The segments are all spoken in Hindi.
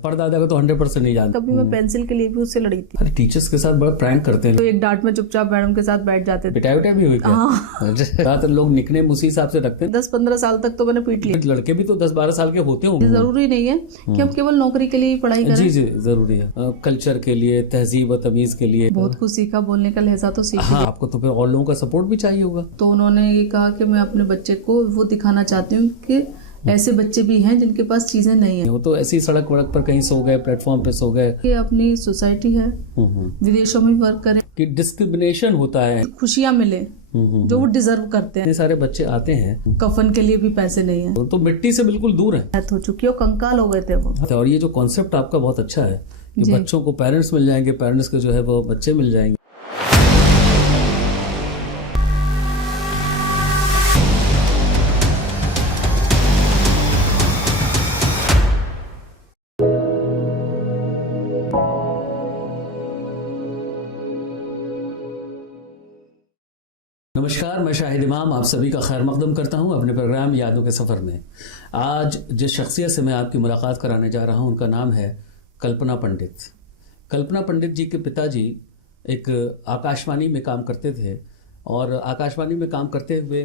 परदादा को तो 100% नहीं जानते। कभी मैं पेंसिल के लिए भी उससे लड़ी थी। अरे टीचर्स के साथ बड़ा प्रैंक करते हैं तो एक डांट में चुपचाप मैडम के साथ बैठ जाते थे। पिटाई उटाई भी हुई क्या? हाँ। ज्यादातर लोग निकनेम उसी हिसाब से रखते हैं। 10-15 साल तक तो मैंने पीट लिया। लड़के भी तो 10-12 साल के होते होंगे। जरूरी नहीं है कि हम केवल नौकरी के लिए ही पढ़ाई करें। जी जी जरूरी है, कल्चर के लिए, तहजीब और तमीज के लिए बहुत कुछ सीखा, बोलने का लहजा तो सीखा। हाँ, आपको तो फिर और लोगों का सपोर्ट भी चाहिए होगा। तो उन्होंने ये कहा कि मैं अपने बच्चे को वो दिखाना चाहती हूँ कि ऐसे बच्चे भी हैं जिनके पास चीजें नहीं है। वो तो ऐसी सड़क वड़क पर कहीं सो गए, प्लेटफॉर्म पे सो गए। कि अपनी सोसाइटी है, विदेशों में वर्क करें कि डिस्क्रिमिनेशन होता है, खुशियां मिले जो वो डिजर्व करते हैं। इतने सारे बच्चे आते हैं, कफन के लिए भी पैसे नहीं है, तो मिट्टी से बिल्कुल दूर है। डेथ हो चुकी है, कंकाल हो गए थे वो। और ये जो कॉन्सेप्ट आपका बहुत अच्छा है कि बच्चों को पेरेंट्स मिल जाएंगे, पेरेंट्स के जो है वो बच्चे मिल जाएंगे। नमस्कार, मैं शाहिद इमाम आप सभी का खैर मकदम करता हूं अपने प्रोग्राम यादों के सफ़र में। आज जिस शख्सियत से मैं आपकी मुलाकात कराने जा रहा हूं उनका नाम है कल्पना पंडित। कल्पना पंडित जी के पिताजी एक आकाशवाणी में काम करते थे और आकाशवाणी में काम करते हुए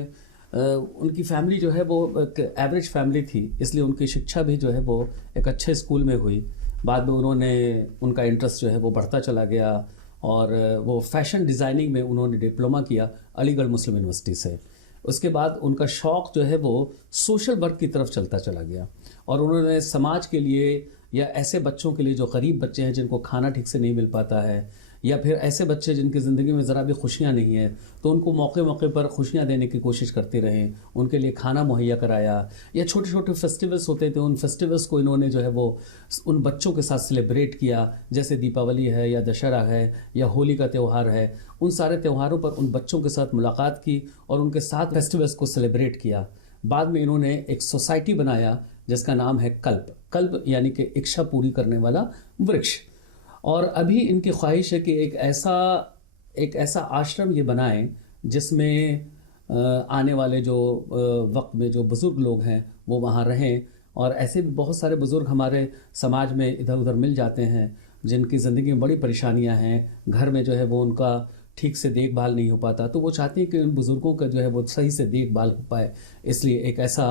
उनकी फैमिली जो है वो एक एवरेज फैमिली थी, इसलिए उनकी शिक्षा भी जो है वो एक अच्छे स्कूल में हुई। बाद में उनका इंटरेस्ट जो है वो बढ़ता चला गया और वो फैशन डिज़ाइनिंग में उन्होंने डिप्लोमा किया अलीगढ़ मुस्लिम यूनिवर्सिटी से। उसके बाद उनका शौक़ जो है वो सोशल वर्क की तरफ चलता चला गया और उन्होंने समाज के लिए या ऐसे बच्चों के लिए जो गरीब बच्चे हैं जिनको खाना ठीक से नहीं मिल पाता है या फिर ऐसे बच्चे जिनकी ज़िंदगी में ज़रा भी खुशियाँ नहीं हैं, तो उनको मौके मौके पर खुशियाँ देने की कोशिश करते रहें, उनके लिए खाना मुहैया कराया। या छोटे छोटे फेस्टिवल्स होते थे, उन फेस्टिवल्स को इन्होंने जो है वो उन बच्चों के साथ सेलिब्रेट किया, जैसे दीपावली है या दशहरा है या होली का त्यौहार है। उन सारे त्योहारों पर उन बच्चों के साथ मुलाकात की और उनके साथ फेस्टिवल्स को सेलिब्रेट किया। बाद में इन्होंने एक सोसाइटी बनाया जिसका नाम है कल्प यानी कि इच्छा पूरी करने वाला वृक्ष। और अभी इनकी ख्वाहिश है कि एक ऐसा आश्रम ये बनाएं जिसमें आने वाले जो वक्त में जो बुज़ुर्ग लोग हैं वो वहाँ रहें। और ऐसे भी बहुत सारे बुज़ुर्ग हमारे समाज में इधर उधर मिल जाते हैं जिनकी ज़िंदगी में बड़ी परेशानियां हैं, घर में जो है वो उनका ठीक से देखभाल नहीं हो पाता, तो वो चाहते हैं कि उन बुज़ुर्गों का जो है वो सही से देखभाल हो पाए, इसलिए एक ऐसा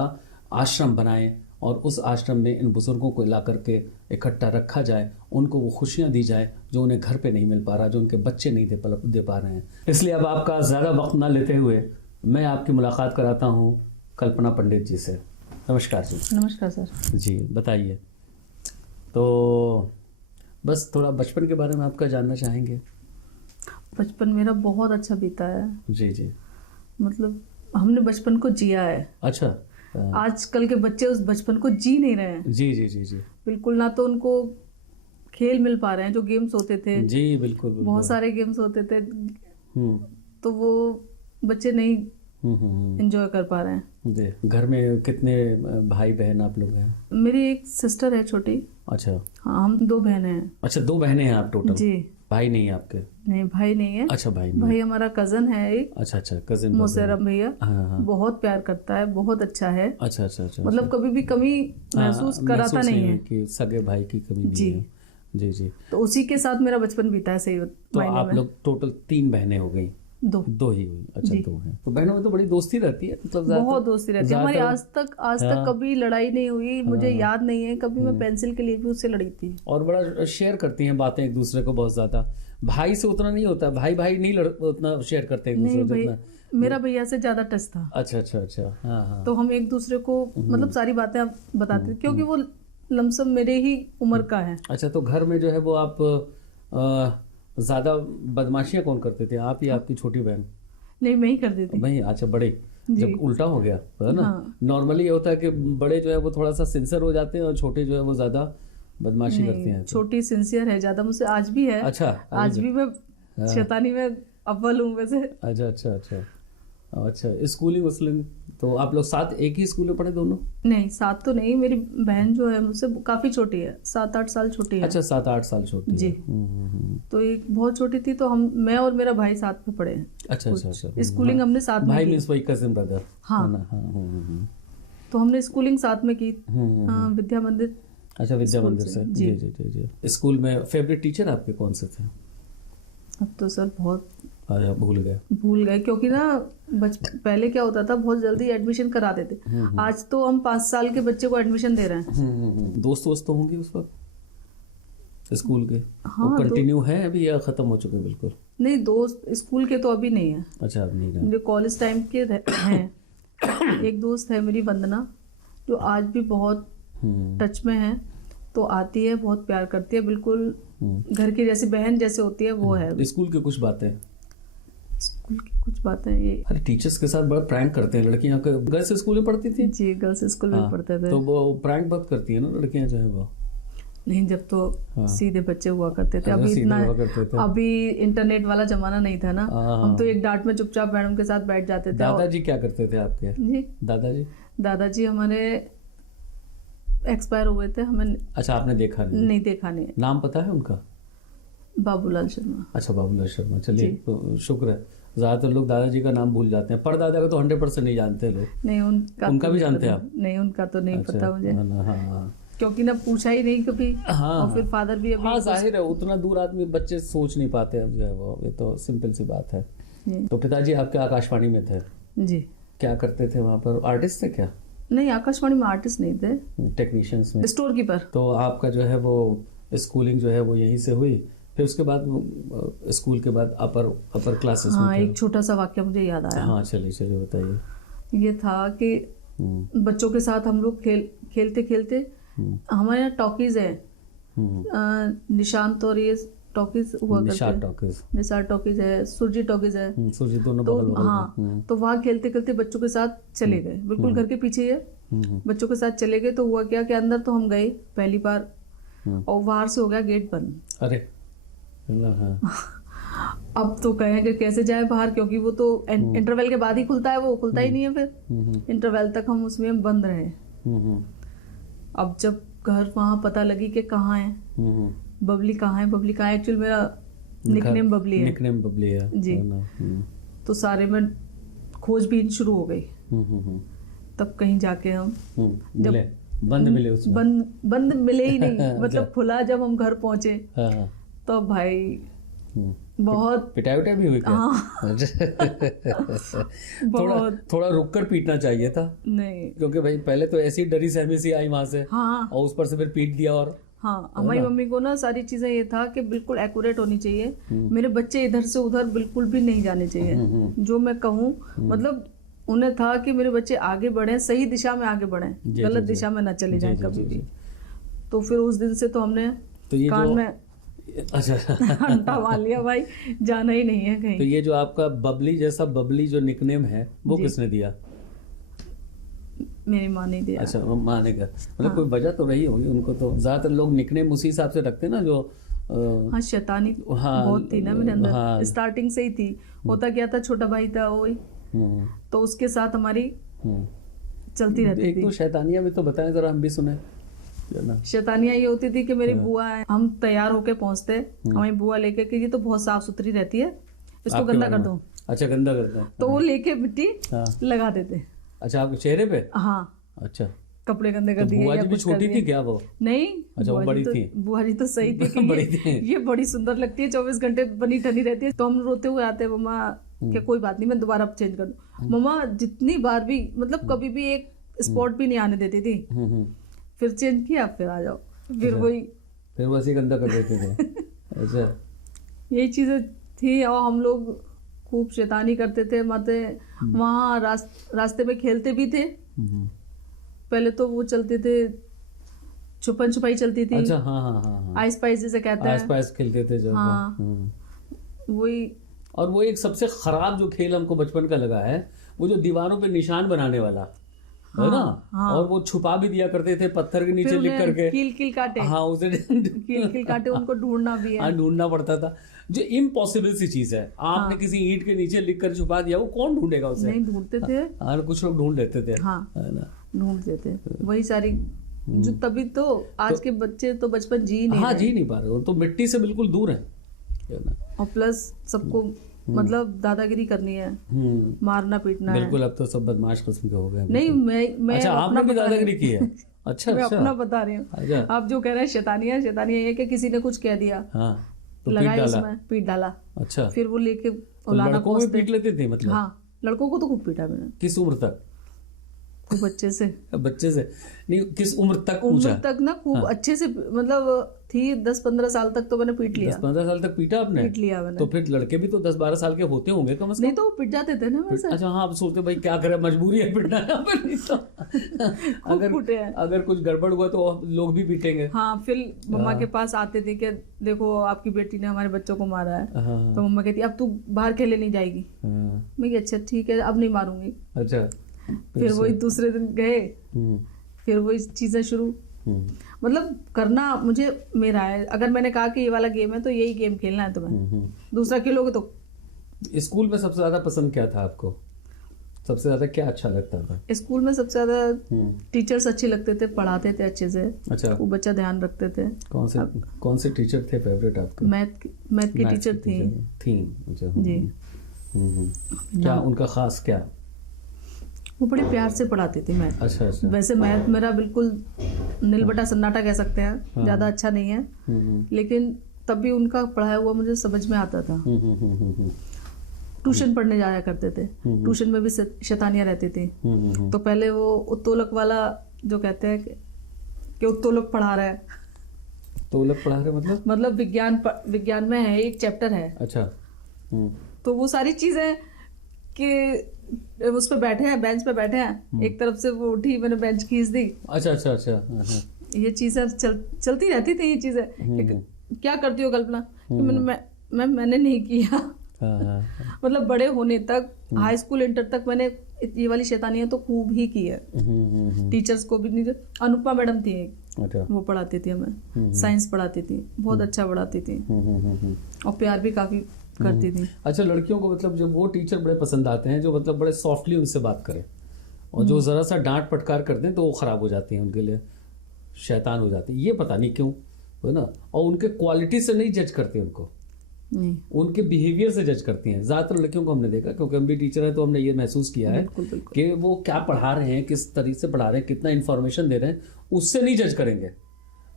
आश्रम बनाएं और उस आश्रम में इन बुज़ुर्गों को ला करके इकट्ठा रखा जाए, उनको वो खुशियाँ दी जाए जो उन्हें घर पे नहीं मिल पा रहा, जो उनके बच्चे नहीं दे पा रहे हैं। इसलिए अब आपका ज़्यादा वक्त ना लेते हुए मैं आपकी मुलाकात कराता हूँ कल्पना पंडित जी से। नमस्कार जी। नमस्कार सर जी, बताइए। तो बस थोड़ा बचपन के बारे में आपका जानना चाहेंगे। बचपन मेरा बहुत अच्छा बीता है। जी जी, मतलब हमने बचपन को जिया है। अच्छा। आजकल के बच्चे उस बचपन को जी नहीं रहे हैं। जी जी जी जी, बिल्कुल ना तो उनको खेल मिल पा रहे हैं, जो गेम्स होते थे। जी बिल्कुल, बहुत सारे गेम्स होते थे, तो वो बच्चे नहीं एंजॉय कर पा रहे हैं। जी। घर में कितने भाई बहन आप लोग हैं? मेरी एक सिस्टर है छोटी। अच्छा। हाँ, हम 2 बहनें हैं। अच्छा, 2 बहनें हैं आप टोटल? जी। भाई नहीं है आपके? नहीं, भाई नहीं है। अच्छा, भाई नहीं। भाई हमारा कजन है एक। अच्छा अच्छा, कजिन मोसेरम भैया। हाँ। बहुत प्यार करता है, बहुत अच्छा है। अच्छा अच्छा अच्छा, मतलब कभी भी कमी महसूस कराता नहीं है कि सगे भाई की कमी नहीं है। जी जी। तो उसी के साथ मेरा बचपन बीता है सही तो आप लोग टोटल 3 बहनें हो गई? 2 ही हुई। अच्छा, 2 हैं। तो बहनों में तो बड़ी दोस्ती रहती है, मतलब बहुत दोस्ती रहती है हमारी। आज तक कभी लड़ाई नहीं हुई। मुझे याद नहीं है कभी मैं पेंसिल के लिए भी उससे लड़ी थी। और बड़ा शेयर करती हैं बातें एक दूसरे को, बहुत ज्यादा। भाई से उतना नहीं होता, भाई नहीं उतना शेयर करते एक दूसरे को जितना। मेरा भैया से ज्यादा टच था। अच्छा अच्छा अच्छा, हाँ हाँ। तो हम एक दूसरे को मतलब सारी बातें बताते थे क्योंकि वो लमसम मेरे ही उम्र का है। अच्छा, तो घर में जो है वो आप ज्यादा बदमाशियां कौन करते थे, आप या आपकी छोटी बहन? नहीं, मैं ही कर देती। नहीं, अच्छा, बड़े जब उल्टा हो गया है ना। नॉर्मली ये होता है कि बड़े जो है वो थोड़ा सा सिंसियर हो जाते हैं और छोटे जो है वो ज्यादा बदमाशी करते हैं। छोटी सिंसियर है ज्यादा मुझसे, आज भी है। अच्छा, आज भी मैं शैतानी में अव्वल हूँ वैसे। अच्छा अच्छा अच्छा अच्छा। स्कूलिंग तो आप लोग साथ एक ही स्कूल में पढ़े दोनों? नहीं, साथ तो नहीं। मेरी बहन जो है मुझसे काफी छोटी है, 7-8 साल छोटी है। अच्छा, 7-8 साल छोटी जी। तो एक बहुत छोटी थी, तो मैं और मेरा भाई साथ में पढ़े हैं। अच्छा अच्छा अच्छा। स्कूलिंग हमने साथ में भाई की। मींस वही कजिन ब्रदर? हाँ। तो हमने स्कूलिंग साथ में की विद्या मंदिर अच्छा, विद्या मंदिर से। जी जी जी जी। स्कूल में फेवरेट टीचर आपके कौन से थे? अब तो सर बहुत भूल गए क्योंकि ना पहले क्या होता था, बहुत जल्दी एडमिशन करा देते। आज तो हम 5 साल के बच्चे को एडमिशन दे रहे हैं। दोस्त वोस्त तो होंगे उस वक्त स्कूल के? हाँ, वो कंटिन्यू है अभी या खत्म हो चुके बिल्कुल? नहीं, दोस्त स्कूल के तो अभी नहीं है। अच्छा, अब नहीं है। जो कॉलेज टाइम के हैं। एक दोस्त है मेरी, वंदना, जो आज भी बहुत टच में है। तो आती है, बहुत प्यार करती है, बिल्कुल घर की जैसी बहन जैसे होती है वो है। स्कूल की कुछ बातें ये। अरे टीचर्स के साथ बड़ा प्रैंक करते हैं लड़कियां। गर्ल्स स्कूल में पढ़ती थी? जी, गर्ल्स स्कूल में पढ़ते थे। तो वो प्रैंक बहुत करती है ना लड़कियां जो है वो। नहीं, जब तो सीधे बच्चे हुआ करते थे। अभी इंटरनेट वाला जमाना नहीं था ना। हम तो एक डांट में चुपचाप मैडम के साथ बैठ जाते थे। दादाजी क्या करते थे आपके? जी, दादाजी हमारे एक्सपायर हुए थे। हमें अच्छा, आपने देखा नहीं? देखा नहीं। नाम पता है उनका? बाबूलाल शर्मा। अच्छा, बाबूलाल शर्मा। चलिए, तो शुक्र है। ज्यादातर लोग दादाजी का नाम भूल जाते हैं, परदादा का तो 100% नहीं जानते लोग। नहीं, उनका भी जानते हैं आप? नहीं, उनका तो नहीं पता मुझे। हाँ, क्योंकि ना पूछा ही नहीं कभी। हाँ, और फिर फादर भी अभी। हाँ, जाहिर है उतना दूर आदमी बच्चे सोच नहीं पाते अब जो है वो। ये तो सिंपल सी बात है। तो पिताजी आपके आकाशवाणी में थे? जी। क्या करते थे वहाँ पर? आर्टिस्ट थे क्या? नहीं, आकाशवाणी में आर्टिस्ट नहीं थे, टेक्नीशियंस में, स्टोर कीपर। तो आपका जो है वो स्कूलिंग जो है वो यहीं से हुई? फिर उसके बाद स्कूल के बाद अपर क्लासेस में? हाँ, एक छोटा सा वाक्य मुझे याद आया। हाँ, चलिए बताइए। ये था कि बच्चों के साथ हम लोग खेलते खेलते, हमारे यहाँ टॉकीज है, निशांत और ये टॉकीज हुआ करते। निशार टॉकीज है, सुरजी टॉकीज है, सुरजी दोनों तो बगल। हाँ, तो वहाँ खेलते खेलते बच्चों के साथ चले गए, बिल्कुल घर के पीछे ही है। बच्चों के साथ चले गए तो हुआ क्या कि अंदर तो हम गए पहली बार, और बाहर से हो गया गेट बंद। अरे हाँ। अब तो कहें कि कैसे जाए बाहर, क्योंकि वो तो इंटरवल के बाद ही खुलता है, वो खुलता ही नहीं है। फिर इंटरवल तक हम उसमें बंद रहे। अब जब घर वहाँ पता लगी कि कहाँ है, बबली कहाँ है, एक्चुअली मेरा निकनेम बबली है जी। तो सारे में खोजबीन शुरू हो गई। तब कहीं जाके हम जब बंद मिले, उसमें बंद मिले ही नहीं, मतलब खुला जब हम घर पहुंचे तो भाई बहुत पिटाई भी हुई क्या? हाँ। थोड़ा रुक कर पीटना चाहिए था। नहीं, क्योंकि भाई पहले तो ऐसी डरी सहमी सी आई वहां से। हाँ, और उस पर से फिर पीट दिया। और हाँ, हमारी मम्मी को ना सारी चीजें ये था कि बिल्कुल एक्यूरेट होनी चाहिए, मेरे बच्चे इधर से उधर बिल्कुल भी नहीं जाने चाहिए। जो मैं कहूँ, मतलब उन्हें था कि मेरे बच्चे आगे बढ़े, सही दिशा में आगे बढ़े, गलत दिशा में न चले जाए कभी भी। तो फिर उस दिन से तो हमने कान में घंटा मान लिया, भाई जाना ही नहीं है कहीं। तो ये जो आपका बबली जो निकनेम है वो किसने दिया? मेरी माँ ने दिया। अच्छा, माँ ने दिया। मतलब कोई वजह तो रही होगी उनको। तो ज्यादातर लोग निकनेम उसी हिसाब से रखते हैं ना, जो हाँ, शैतानी बहुत थी ना मेरे अंदर, स्टार्टिंग से ही थी। होता क्या था, छोटा भाई था वही, तो उसके साथ हमारी चलती रहती थी। एक तो शैतानियां भी तो बताएं जरा, हम भी सुने। शैतानियां ये होती थी कि मेरी बुआ है, हम तैयार होके पहुंचते, हमारी बुआ लेके कि ये तो बहुत साफ सुथरी रहती है, इसको गंदा कर दो। अच्छा, गंदा करते हैं। तो वो लेके मिट्टी लगा देते। अच्छा, आपके चेहरे पे? हाँ। अच्छा, कपड़े गंदे कर दिए। बुआ जी भी छोटी थी क्या वो? नहीं, अच्छा, वो बड़ी थी। बुआ जी तो सही थी। बड़ी थी। ये बड़ी सुंदर लगती है, 24 घंटे बनी ठनी रहती है। तो हम रोते हुए आते, मम्मा क्या कोई बात नहीं, मैं दोबारा चेंज कर दूं। मम्मा जितनी बार भी, मतलब कभी भी एक स्पॉट भी नहीं आने देती थी। फिर चेंज किया, फिर आ जाओ, फिर वही, फिर वैसे गंदा कर देते थे। अच्छा, यही चीजें थी। और हम लोग खूब शैतानी करते थे, मतलब वहाँ रास्ते में खेलते भी थे। पहले तो वो चलते थे, छुपन छुपाई चलती थी। अच्छा, हाँ। आइस पाइस जैसे कहते हैं, आइस पाइस खेलते थे जब। हाँ, वही। और वो एक सबसे खराब जो खेल हमको बचपन का लगा है, वो जो दीवारों पे निशान बनाने वाला है ना। हाँ। और वो छुपा भी दिया करते थे पत्थर के नीचे लिख करके, कील काटे। हाँ, उसे कील काटे, उनको ढूंढना भी है। हाँ, ढूंढना पड़ता था, जो इम्पॉसिबल सी चीज है। आपने किसी ईंट के नीचे लिख कर छुपा दिया, वो कौन ढूंढेगा उसे? नहीं ढूंढते थे। हाँ, कुछ लोग ढूंढ लेते थे। हाँ, ढूंढते थे। वही सारी जो, तभी तो आज के बच्चे तो बचपन जी नहीं, हाँ, जी नहीं पा रहे, वो तो मिट्टी से बिल्कुल दूर है। और प्लस सबको मतलब दादागिरी करनी है, मारना पीटना है। बिल्कुल, अब तो सब बदमाश किस्म के हो गए। नहीं, मैं अच्छा, आपने भी दादागिरी की है? अच्छा मैं अच्छा अपना बता रही हूँ। अच्छा आप जो कह रहे हैं शैतानियाँ, शैतानियाँ ये कि किसी ने कुछ कह दिया, हाँ तो पीट लगाई डाला। उसमें, पीट डाला, अच्छा फिर वो लेके तो उलाना लड़कों में पोसते। पीट लेते थे मतलब? हाँ, लड़कों को तो खूब पीटा मैंने, किस उम्र तक? खूब अच्छे से। बच्चे से नहीं, किस उम्र तक उम्र पूछा? तक ना खूब हाँ। अच्छे से, मतलब थी 10-15 साल तक तो मैंने पीट लिया, 10-15 साल तक पीटा आपने? पीट लिया मैंने। तो फिर लड़के भी तो 10-12 साल के होते होंगे कम से नहीं कम। तो वो पिट जाते थे ना वैसे। अच्छा हाँ, आप सोचते भाई क्या करें, मजबूरी है पिटना यहाँ पर, नहीं तो खूब कूटे हैं। अगर कुछ गड़बड़ हुआ तो लोग भी पीटेंगे। हाँ, फिर मम्मा के पास आते थे कि देखो आपकी बेटी ने हमारे बच्चों को मारा है। हाँ तो मम्मा कहती अब तू बाहर खेले नहीं जाएगी। हाँ, मैं कि अच्छा ठीक है, अब नहीं मारूंगी। अच्छा फिर वही दूसरे दिन गए, हम्म, फिर वही चीजें शुरू। हम्म, मतलब करना मुझे मेरा है, अगर मैंने कहा कि ये वाला गेम है तो यही गेम खेलना है तुम्हें, दूसरा खेलोगे तो। स्कूल में सबसे ज्यादा पसंद क्या था आपको? सबसे ज्यादा क्या अच्छा लगता था? स्कूल में सबसे ज्यादा टीचर्स अच्छे लगते थे, पढ़ाते थे अच्छे से, अच्छा वो बच्चा ध्यान रखते थे। कौन से टीचर थे फेवरेट आपके? मैथ की टीचर थी अच्छा जी। क्या उनका खास क्या? वो बड़े प्यार से पढ़ाती थी मैथ। अच्छा अच्छा वैसे मैथ मेरा बिल्कुल नील बटा सन्नाटा कह सकते हैं, ज़्यादा अच्छा नहीं है, लेकिन तब भी उनका पढ़ाया हुआ मुझे समझ में आता था। ट्यूशन पढ़ने जाया करते थे, ट्यूशन में भी शैतानियाँ रहती थी। तो पहले वो उत्तोलक वाला जो कहते हैं कि उत्तोलक पढ़ा रहा है, उत्तोलक पढ़ा रहे मतलब विज्ञान में है, एक चैप्टर है। अच्छा तो वो सारी चीजें कि उस पे बैठे हैं, बेंच पे बैठे हैं, एक तरफ से वो उठी, मैंने बेंच खींच दी। अच्छा अच्छा अच्छा हाँ, हाँ। ये चीजें चलती रहती थी ये चीजें कि क्या करती हो कल्पना, कि मैंने नहीं किया। हाँ, मतलब बड़े होने तक, हाई स्कूल इंटर तक मैंने ये वाली शैतानियां तो खूब ही की है। टीचर्स को भी नहीं, अनुपमा मैडम थी एक, अच्छा वो पढ़ाती थी हमें, साइंस पढ़ाती थी, बहुत अच्छा पढ़ाती थी और प्यार भी काफी करती थी। अच्छा, लड़कियों को मतलब जब वो टीचर बड़े पसंद आते हैं जो मतलब बड़े सॉफ्टली उनसे बात करें, और जो जरा सा डांट फटकार कर दें तो वो खराब हो जाती हैं, उनके लिए शैतान हो जाती है। ये पता नहीं क्यों, है ना। और उनके क्वालिटी से नहीं जज करते उनको, नहीं, उनके बिहेवियर से जज करती हैं। ज़्यादातर लड़कियों को हमने देखा, क्योंकि हम भी टीचर हैं तो हमने ये महसूस किया है कि वो क्या पढ़ा रहे हैं, किस तरीके से पढ़ा रहे हैं, कितना इन्फॉर्मेशन दे रहे हैं, उससे नहीं जज करेंगे।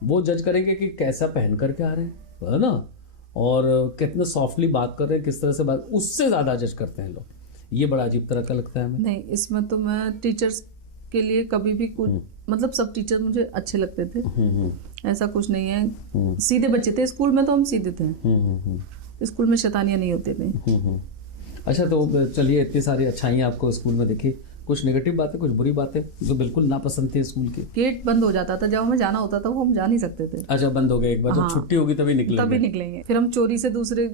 वो जज करेंगे कि कैसा पहन करके आ रहे हैं, है ना, और कितना सॉफ्टली बात कर रहे हैं, किस तरह से बात, उससे ज़्यादा जज करते हैं लोग। ये बड़ा अजीब तरह का लगता है हमें। नहीं, इसमें तो मैं टीचर्स के लिए कभी भी कुछ, मतलब सब टीचर मुझे अच्छे लगते थे, ऐसा कुछ नहीं है। सीधे बच्चे थे, स्कूल में तो हम सीधे थे, स्कूल में शैतानियाँ नहीं होती थी। अच्छा, तो चलिए, इतनी सारी अच्छाइयाँ आपको स्कूल में दिखी, कुछ नेगेटिव बातें, कुछ बुरी बातें जो बिल्कुल नापसंद थी स्कूल की? गेट बंद हो जाता था जब हमें जाना होता था, वो हम जा नहीं सकते थे। अच्छा, बंद हो गए एक बार, जब छुट्टी होगी तभी निकलेंगे। फिर हम चोरी से दूसरे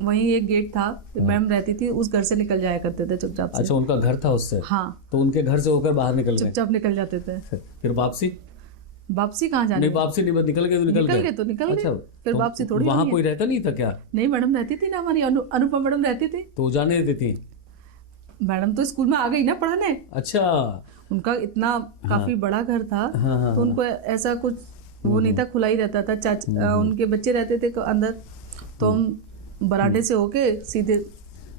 वहीं एक गेट था, मैम रहती थी, उस घर से निकल जाया करते थे चुपचाप से। अच्छा, उनका घर था उससे? हाँ, तो उनके घर से होकर बाहर निकल गए, चुपचाप निकल जाते थे। फिर वापसी कहाँ जाने? नहीं, वापसी नहीं, बस निकल गए तो निकल गए। अच्छा, फिर वापसी थोड़ी वहाँ कोई रहता नहीं था क्या? नहीं, मैडम रहती थी ना, हमारी अनुपमा मैडम रहती थी। तो जाने देती थी? मैडम तो स्कूल में आ गई ना पढ़ाने। अच्छा, उनका इतना काफी बड़ा घर था, तो उनको ऐसा कुछ वो नहीं था, खुला ही रहता था। चाचा उनके बच्चे रहते थे अंदर, तो हम बराडे से होके सीधे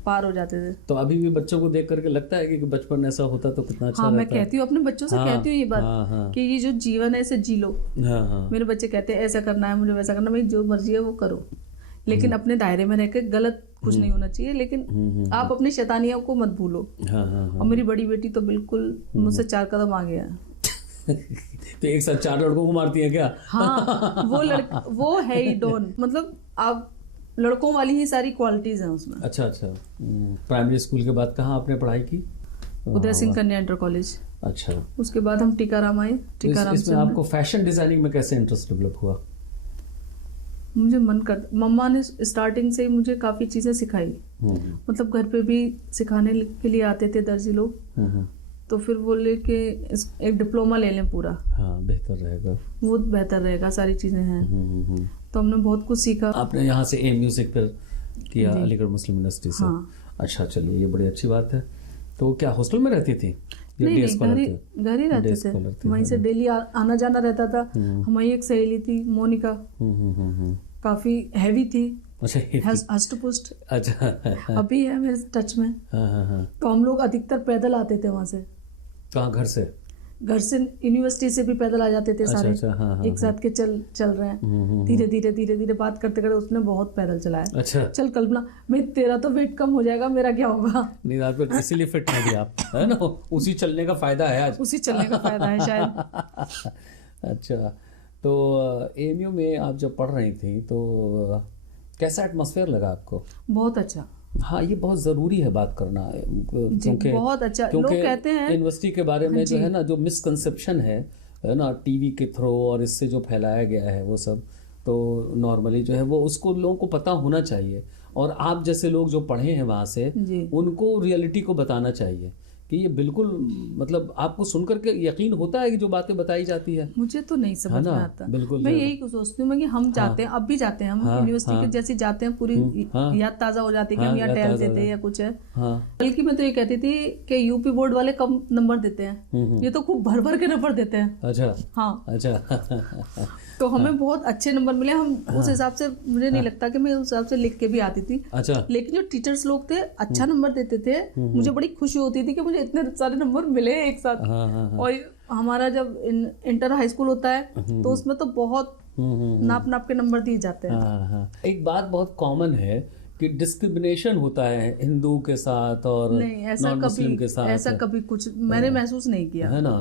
पार हो जाते थे। तो अभी भी बच्चों को देख करके लगता है कि बचपन ऐसा होता तो कितना अच्छा रहता। मैं कहती हूँ अपने बच्चों से, कहती हूँ ये बात कि ये जो जीवन है इसे जी लो। मेरे बच्चे कहते हैं ऐसा करना है, मुझे वैसा करना, भाई जो मर्जी है वो करो, लेकिन अपने दायरे में रहकर गलत कुछ नहीं होना चाहिए, लेकिन आप अपनी शैतानियों को मत भूलो। और मेरी बड़ी बेटी तो बिल्कुल मुझसे 4 कदम आ गया। तो एक साथ 4 लड़कों को मारती है क्या? हाँ, वो है ही डॉन, मतलब आप लड़कों वाली ही सारी क्वालिटीज हैं उसमें। अच्छा अच्छा। प्राइमरी स्कूल के बाद कहाँ आपने पढ़ाई की? उदय सिंह कन्या इंटर कॉलेज। अच्छा, उसके बाद हम टीकाराम आए। टीकाराम इसमें आपको फैशन डिजाइनिंग में कैसे इंटरेस्ट डेवलप हुआ? मुझे मन कर, मम्मा ने स्टार्टिंग से ही मुझे काफी चीजें सिखाई, मतलब घर पे भी सिखाने के लिए आते थे दर्जी लोग, तो फिर बोले कि एक डिप्लोमा ले लें पूरा। हाँ, बेहतर रहेगा, वो बेहतर रहेगा, सारी चीजें हैं। तो हमने बहुत कुछ सीखा। आपने यहाँ से एम म्यूजिक पर किया अलीगढ़ मुस्लिम यूनिवर्सिटी से? हाँ। अच्छा, चलिए, ये बड़ी अच्छी बात है। तो क्या हॉस्टल में रहती थी? नहीं, घर ही रहते थे, वहीं से डेली आना जाना रहता था। हमारी एक सहेली थी मोनिका, काफी हैवी थी, हष्ट पुष्ट, अच्छा, अभी है मेरे टच में। तो हम लोग अधिकतर पैदल आते थे वहां से। कहाँ, घर से? घर से यूनिवर्सिटी से भी पैदल आ जाते थे सारे। अच्छा, हाँ, एक साथ के चल रहे हैं, धीरे धीरे बात करते करते उसने बहुत पैदल चलाया। अच्छा, चल कल्पना, मैं तेरा तो वेट कम हो जाएगा, मेरा क्या होगा। नहीं आप इसीलिए फिट नहीं थी आप, है ना, उसी चलने का फायदा है आज, उसी चलने का फायदा है शायद। अच्छा, तो एएमयू में आप जब पढ़ रही थी तो कैसा एटमॉस्फेयर लगा आपको? बहुत अच्छा। हाँ, ये बहुत ज़रूरी है बात करना, क्योंकि बहुत अच्छा। लोग कहते हैं यूनिवर्सिटी के बारे में जो है ना, जो मिसकंसेप्शन है ना, टीवी के थ्रू और इससे जो फैलाया गया है वो सब, तो नॉर्मली जो है वो उसको लोगों को पता होना चाहिए, और आप जैसे लोग जो पढ़े हैं वहाँ से उनको रियलिटी को बताना चाहिए कि ये बिल्कुल, मतलब आपको सुनकर के यकीन होता है कि जो बातें बताई जाती है। मुझे तो नहीं समझ में आता। बिल्कुल, मैं यही सोचती हूँ कि हम जाते हैं, अब भी जाते हैं हम यूनिवर्सिटी के जैसे जाते हैं, पूरी याद ताज़ा हो जाती है कि हम यहाँ टहलते थे या कुछ है। बल्कि मैं तो ये कहती थी कि यूपी बोर्ड वाले कम नंबर देते हैं, ये तो खूब भर भर के नंबर देते हैं। अच्छा, हाँ, अच्छा। तो हमें बहुत अच्छे नंबर मिले। हम उस हिसाब से, मुझे नहीं लगता कि मैं उस हिसाब से लिख के भी आती थी। अच्छा, लेकिन जो टीचर्स लोग थे अच्छा नंबर देते थे, मुझे बड़ी खुशी होती थी कि मुझे इतने सारे नंबर मिले एक साथ। और हमारा जब इंटर हाई स्कूल होता है तो उसमें तो बहुत नाप नाप के नंबर दिए जाते हैं। एक बात बहुत कॉमन है कि डिस्क्रिमिनेशन होता है हिंदू के साथ और नॉन मुस्लिम के साथ, ऐसा कभी कुछ मैंने महसूस नहीं किया, है ना,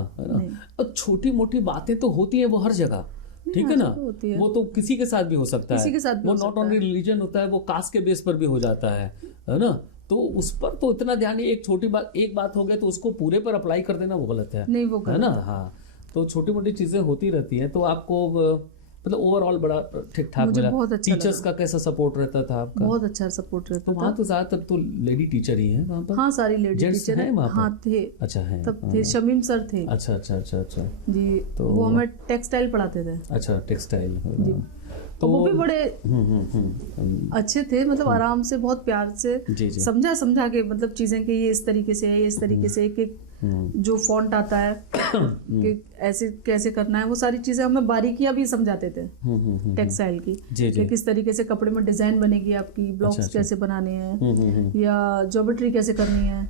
और छोटी मोटी बातें तो होती हैं वो हर जगह, ठीक है ना, वो तो किसी के साथ भी हो सकता है, वो नॉट ओनली रिलीजन होता है, वो कास्ट के बेस पर भी हो जाता है ना, तो उस पर तो इतना ध्यान नहीं। एक छोटी बात, एक बात हो गया तो उसको पूरे पर अप्लाई कर देना वो गलत है, नहीं वो गलत है ना। हाँ, तो छोटी मोटी चीजें होती रहती हैं। तो आपको मतलब ओवरऑल बड़ा ठीक ठाक मिला। टीचर्स का कैसा सपोर्ट रहता था आपका? बहुत अच्छा सपोर्ट रहता था। वहाँ तो ज्यादातर तो लेडी टीचर ही हैं वहाँ पर? हाँ, सारी लेडी टीचर हैं वहाँ पर। हाँ थे। अच्छा, है, तब थे, शमीम सर थे। अच्छा अच्छा अच्छा अच्छा जी, तो वो हमें टेक्सटाइल पढ़ाते थे। अच्छा, टेक्सटाइल, तो वो भी बड़े अच्छे थे, मतलब आराम से, बहुत प्यार से समझा के, मतलब चीजें कि ये इस तरीके से है, इस तरीके से, एक जो फॉन्ट आता है कि ऐसे कैसे करना है, वो सारी चीजें हमें बारीकियां भी समझाते थे टेक्सटाइल की, कि किस तरीके से कपड़े में डिजाइन बनेगी आपकी, ब्लॉक्स कैसे बनाने हैं या ज्योमेट्री कैसे करनी है,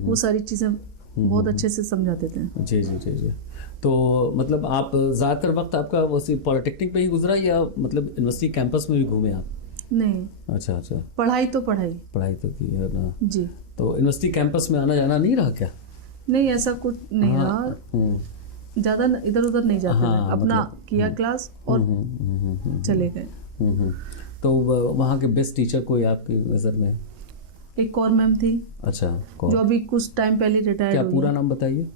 वो सारी चीजें बहुत अच्छे से समझाते थे। जी जी जी जी। तो मतलब आप ज़्यादातर वक्त आपका वैसे पॉलिटेक्निक में ही गुजरा या मतलब यूनिवर्सिटी कैंपस में भी घूमे आप? नहीं। अच्छा अच्छा। पढ़ाई तो की है ना जी। तो यूनिवर्सिटी कैंपस में आना जाना नहीं रहा क्या? नहीं, ऐसा कुछ नहीं रहा, ज़्यादा इधर उधर नहीं जाते थे, अपना किया क्लास और चले गए। तो वहाँ के बेस्ट टीचर कोई आपकी नज़र में? एक कौर मैम थी। अच्छा, जो अभी कुछ टाइम पहले रिटायर्ड हुई। क्या पूरा नाम बताइए?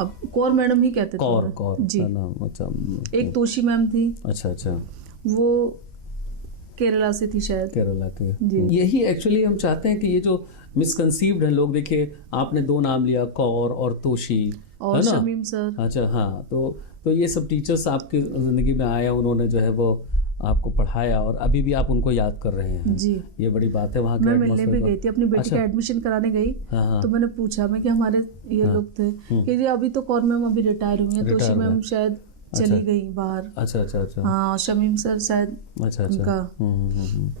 अब कौर मैडम ही कहते थे। कौर जी। अच्छा। एक तोशी मैम थी। अच्छा अच्छा। वो केरला से थी शायद। केरला के जी। यही एक्चुअली हम चाहते हैं कि ये जो मिसकंसीव्ड है लोग, देखिए आपने दो नाम लिया, कौर और तोशी और शमीम सर। अच्छा, हाँ, तो ये सब टीचर्स आपकी जिंदगी में आए, उन्होंने जो है वो आपको पढ़ाया और अभी भी आप उनको याद कर रहे हैं जी। ये बड़ी बात है। वहाँ मैं मिलने भी गई थी, अपनी बेटी का एडमिशन कराने गई। तो मैंने पूछा, मैं कि हमारे ये लोग थे कि अभी तो कौर मैम अभी रिटायर हुई है, तोशी मैम शायद चली गई बाहर। अच्छा अच्छा अच्छा। हाँ, शमीम सर शायद। अच्छा अच्छा।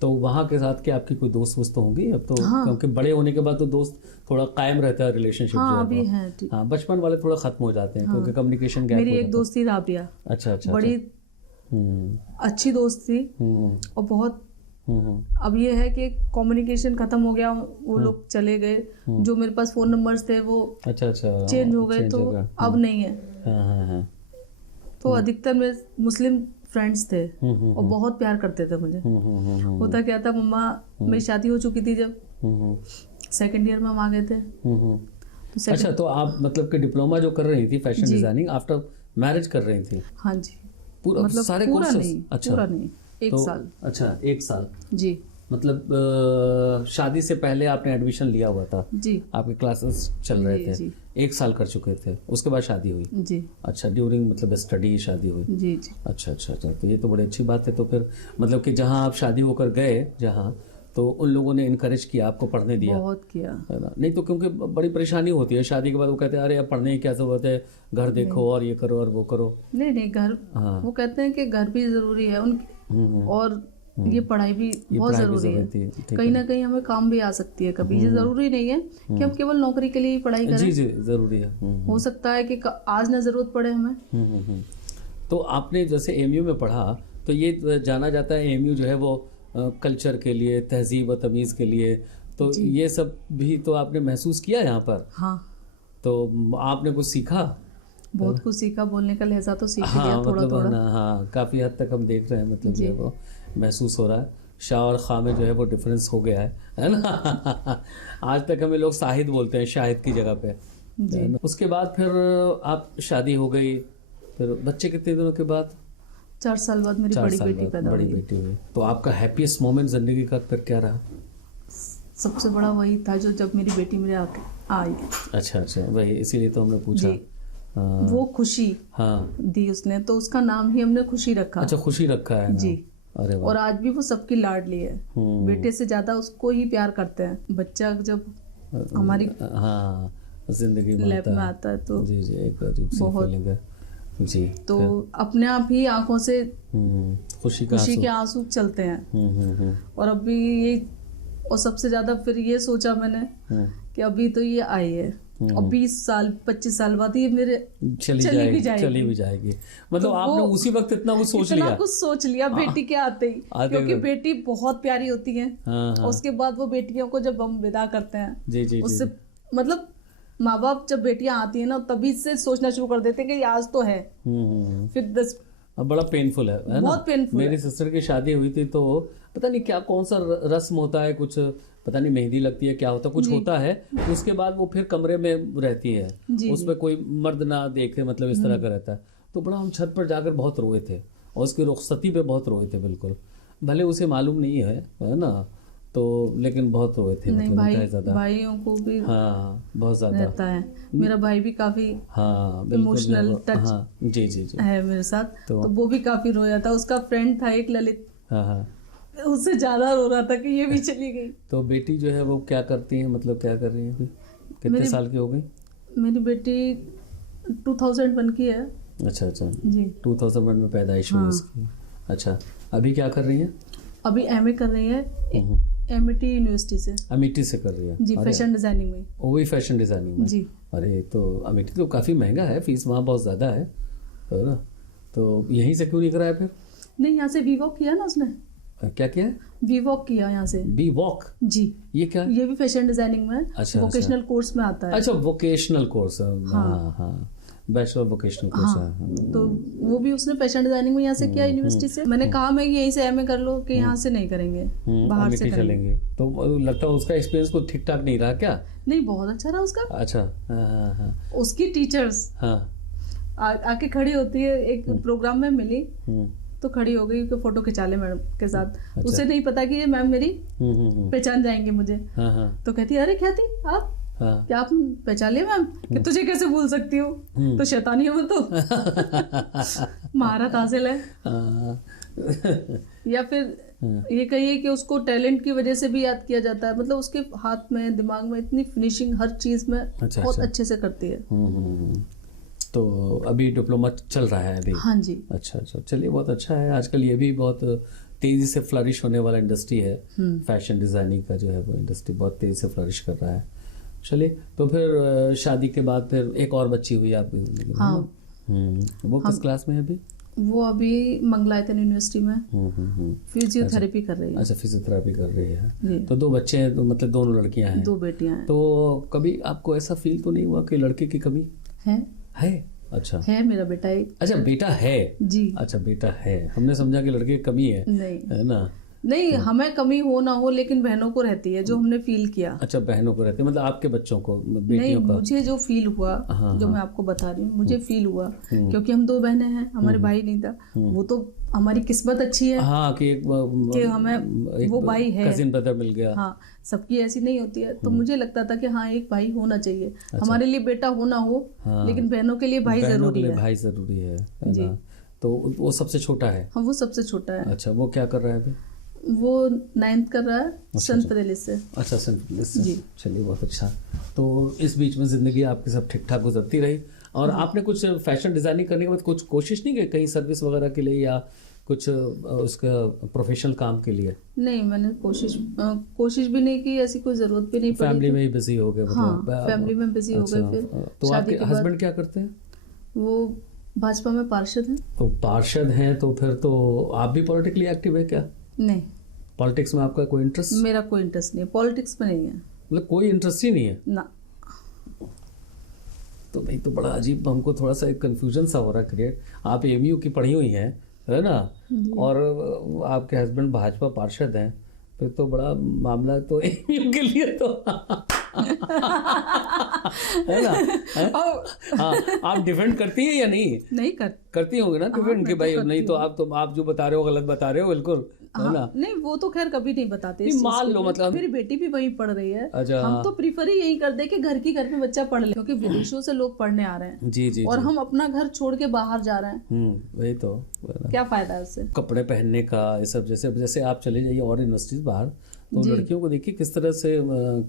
तो वहाँ के साथ क्या आपकी कोई दोस्त वोस्त होंगी अब तो? क्योंकि बड़े होने के बाद तो दोस्त थोड़ा कायम रहता है रिलेशनशिप। हाँ, अभी है। हाँ, बचपन वाले थोड़ा खत्म हो जाते हैं क्योंकि कम्युनिकेशन गैप। मेरी एक दोस्त थी राबिया। अच्छा अच्छा। बड़ी अच्छी दोस्त थी और बहुत। अब ये है कि कम्युनिकेशन खत्म हो गया, वो लोग चले गए, जो मेरे पास फोन नंबर्स थे वो अच्छा चेंज हो गए, तो अब नहीं है। तो अधिकतर मेरे मुस्लिम फ्रेंड्स थे और बहुत प्यार करते थे मुझे। होता क्या था, मम्मा मेरी शादी हो चुकी थी जब, सेकंड ईयर में हम आ गए थे। तो अच्छा, तो आप मतलब कि डिप्लोमा जो कर रही थी फैशन डिजाइनिंग, आफ्टर मैरिज कर रही थी? हाँ जी। पूरा मतलब सारे कोर्सेस? अच्छा, पूरा नहीं, एक साल। अच्छा, एक साल जी। मतलब शादी से पहले आपने एडमिशन लिया हुआ था जी, आपके क्लासेस चल रहे थे जी। एक साल कर चुके थे, उसके बाद शादी हुई जी। अच्छा, ड्यूरिंग मतलब स्टडी शादी हुई जी जी। अच्छा अच्छा अच्छा। तो ये तो बड़ी अच्छी बात है। तो फिर मतलब कि जहाँ आप शादी होकर गए जहाँ, तो उन लोगों ने इनकरेज किया आपको, पढ़ने दिया? बहुत किया, है ना। नहीं तो क्योंकि बड़ी परेशानी होती है शादी के बाद, वो कहते हैं अरे अब पढ़ने की क्या जरूरत है, घर देखो और ये करो और वो करो। नहीं घर, वो कहते हैं कि घर भी जरूरी है और ये पढ़ाई भी बहुत पढ़ाई भी जरूरी है। जरूरी थी, ठीक कहीं ना कहीं हमें काम भी आ सकती है कभी। ये जरूरी नहीं है कि हम केवल नौकरी के लिए ही पढ़ाई करें। जी जी जरूरी है। हो सकता है कि आज ना जरूरत पड़े हमें। तो आपने जैसे एमयू में पढ़ा, तो ये जाना जाता है एमयू जो है वो कल्चर के लिए, तहजीब और तमीज़ के लिए, तो ये सब भी तो आपने महसूस किया यहाँ पर। हाँ, तो आपने कुछ सीखा? बहुत कुछ सीखा, बोलने का लहजा तो सीख लिया हाँ थोड़ा मतलब थोड़ा। ना, हाँ काफ़ी हद तक हम देख रहे हैं, मतलब जो है वो महसूस हो रहा है। शाह और खां में जो है वो डिफरेंस हो गया है ना। आज तक हमें लोग साहिद बोलते हैं शाहिद की जगह पे। उसके बाद फिर आप शादी हो गई, फिर बच्चे कितने दिनों के बाद? 4 साल बाद मेरी बड़ी बेटी पैदा बड़ी हुई। बेटी हुई। तो आपका हैप्पीएस्ट मोमेंट जिंदगी का फिर क्या रहा? सबसे बड़ा वही था जो जब मेरी बेटी मेरे आके आई। अच्छा अच्छा, वही इसीलिए तो हमने पूछा। हाँ, वो खुशी हाँ दी उसने, तो उसका नाम ही हमने खुशी रखा। अच्छा, खुशी रखा है ना? जी। अरे वाह। और आज भी वो सबकी लाडली है। बेटे से ज्यादा उसको ही प्यार करते हैं। बच्चा जब हमारी हाँ जिंदगी में लैब में आता है तो जी जी एक अजीब सी बहुत फीलिंग है जी। तो अपने आप ही आंखों से खुशी के आंसू चलते हैं। और अभी ये, और सबसे ज्यादा फिर ये सोचा मैंने कि अभी तो ये आई है और 20 साल 25 साल बाद ये मेरे चली भी जाएगी। मतलब तो आपने उसी वक्त इतना कुछ सोच लिया? इतना कुछ सोच लिया बेटी के आते ही, क्योंकि बेटी बहुत प्यारी होती है। और उसके बाद वो बेटियों को जब हम विदा करते हैं, जी जी उससे मतलब माँ बाप जब बेटियां आती है ना, तभी से सोचना शुरू कर देते हैं कि आज तो है। फिर 10 अब बड़ा पेनफुल है ना? बहुत पेनफुल। मेरी सिस्टर की शादी हुई थी तो पता नहीं क्या कौन सा रस्म होता है, कुछ पता नहीं मेहंदी लगती है क्या होता है, कुछ होता है। उसके बाद वो फिर कमरे में रहती है, उसमें कोई मर्द ना देखे, मतलब इस तरह का रहता है। तो बड़ा हम छत पर जाकर बहुत रोए थे और उसकी रुखसती पे बहुत रोए थे। बिल्कुल, भले उसे मालूम नहीं है ना, तो लेकिन बहुत रोए थे। नहीं, मतलब भाइयों को भी हाँ बहुत ज्यादा रहता है। मेरा भाई भी काफी हाँ इमोशनल टच हाँ जी जी जी है मेरे साथ। तो वो भी काफी रोया था। उसका फ्रेंड था एक ललित, हाँ, उससे ज्यादा रो रहा था कि ये भी चली गई। तो बेटी जो है वो क्या करती है, मतलब क्या कर रही है अभी? कितने साल की हो गई? मेरी बेटी 2001 की है। अच्छा अच्छा जी, 2001 में पैदाइश हुई उसकी। अच्छा, अभी क्या कर रही है? अभी एमए कर रही है एमिटी यूनिवर्सिटी से। अमेठी से कर रही है जी, फैशन डिजाइनिंग में। वो भी फैशन डिजाइनिंग में? जी। अरे तो अमेठी तो काफ़ी महंगा है, फीस वहाँ बहुत ज़्यादा है ना? तो यहीं से क्यों नहीं कराया फिर? नहीं, यहाँ से वीवॉक किया ना उसने। क्या किया? वीवॉक किया यहाँ से। वीवॉक? जी, ये क्या? ये भी फैशन डिजाइनिंग में। अच्छा, वोकेशनल कोर्स में आता है। अच्छा, वोकेशनल कोर्स। हाँ हाँ, बैचलर वोकेशनल कोर्स है। तो वो भी उसने फैशन डिजाइनिंग में यहाँ से किया यूनिवर्सिटी से। मैंने कहा मैं यहीं से एमए कर लो, कि यहाँ से नहीं करेंगे, बाहर से करेंगे। तो लगता है उसका एक्सपीरियंस को ठीक ठाक नहीं रहा क्या? नहीं, बहुत अच्छा रहा उसका। अच्छा, हाँ। उसकी टीचर्स आके खड़ी होती है, एक प्रोग्राम में मिली तो खड़ी हो गई कि फोटो खिंचा ले मैडम के साथ। अच्छा। उसे नहीं पता कि ये मैम मेरी पहचान जाएंगे मुझे। तो कहती अरे ख्याति आप क्या आप पहचान लिया मैम? कि तुझे कैसे भूल सकती हो, तो शैतानी हो तो। महारत हासिल है। या फिर ये कहिए कि उसको टैलेंट की वजह से भी याद किया जाता है। मतलब उसके हाथ में, दिमाग में इतनी फिनिशिंग हर चीज में बहुत अच्छे से करती है। तो अभी डिप्लोमा चल रहा है अभी? हाँ जी। अच्छा, चलिए बहुत अच्छा है। आजकल ये भी बहुत तेजी से फ्लरिश होने वाला इंडस्ट्री है। फैशन डिजाइनिंग का जो है वो इंडस्ट्री बहुत तेजी से फ्लरिश कर रहा है। चलिए, तो फिर शादी के बाद फिर एक और बच्ची हुई आपकी? हाँ। वो किस क्लास में है अभी? वो अभी मंगलायतन यूनिवर्सिटी में फिजियोथेरेपी कर रही है। अच्छा, फिजियोथेरेपी कर रही है। तो 2 बच्चे हैं, तो मतलब 2 लड़कियां हैं? 2 बेटियां हैं। तो कभी आपको ऐसा फील तो नहीं हुआ कि लड़के की कमी है? अच्छा, है मेरा बेटा एक। अच्छा, बेटा है जी। अच्छा, बेटा है। हमने समझा कि लड़के की कमी है। नहीं है ना? नहीं, हमें कमी हो ना हो, लेकिन बहनों को रहती है, जो हमने फील किया। अच्छा, बहनों को रहती है, मतलब आपके बच्चों को, बेटियों का? मुझे जो फील हुआ, जो मैं आपको बता रही हूँ, मुझे फील हुआ क्योंकि हम 2 बहनें हैं, हमारे भाई नहीं था। वो तो हमारी किस्मत अच्छी है कि हमें वो भाई है, कजिन ब्रदर मिल गया। हाँ, सबकी ऐसी नहीं होती है। तो मुझे लगता था कि हाँ, एक भाई होना चाहिए। हमारे लिए बेटा हो ना हो, लेकिन बहनों के लिए भाई जरूरी है। भाई जरूरी है जी। तो वो सबसे छोटा है? हाँ, वो सबसे छोटा है। अच्छा, वो क्या कर रहा है अभी? वो 9th कर रहा है संत फेलिस से। अच्छा, संत फेलिस से जी। चलिए बहुत अच्छा। तो इस बीच में जिंदगी आपकी सब ठीक ठाक गुजरती रही। और आपने कुछ फैशन डिजाइनिंग करने के बाद कुछ कोशिश नहीं की कहीं सर्विस वगैरह के लिए, या कुछ उसका प्रोफेशनल काम के लिए? नहीं, मैंने कोशिश भी नहीं की, ऐसी कोई जरूरत भी नहीं पड़ी। फैमिली में ही बिजी हो गए? हाँ, फैमिली में बिजी हो गए। फिर तो आपके हस्बैंड क्या करते हैं? वो भाजपा में पार्षद हैं। तो पार्षद हैं तो फिर तो आप भी पॉलिटिकली एक्टिव है क्या? नहीं, पॉलिटिक्स में आपका कोई इंटरेस्ट? मेरा कोई इंटरेस्ट नहीं है, पॉलिटिक्स में नहीं है। मतलब कोई इंटरेस्ट ही नहीं है ना। तो भाई तो बड़ा अजीब, हमको थोड़ा सा एक कंफ्यूजन सा हो रहा है क्रिएट। आप एमयू की पढ़ी हुई हैं, है ना, और आपके हस्बैंड भाजपा पार्षद हैं, फिर तो बड़ा मामला तो एमयू के लिए तो है ना? हाँ, आप डिफेंड करती हैं या नहीं? नहीं करती होंगे ना डिफेंड कि भाई नहीं तो आप जो बता रहे हो गलत बता रहे हो बिल्कुल, है ना? नहीं, वो तो खैर कभी नहीं बताते। मान लो मतलब मेरी बेटी भी वहीं पढ़ रही है। अच्छा, हम तो प्रीफर ही यही करते कि घर में बच्चा पढ़ ले, क्योंकि विदेशों से लोग पढ़ने आ रहे हैं। जी और हम अपना घर छोड़ के बाहर जा रहे हैं, वही तो क्या फायदा है उससे? कपड़े पहनने का ये सब, जैसे आप चले जाइए और यूनिवर्सिटीज बाहर, तो लड़कियों को देखिए किस तरह से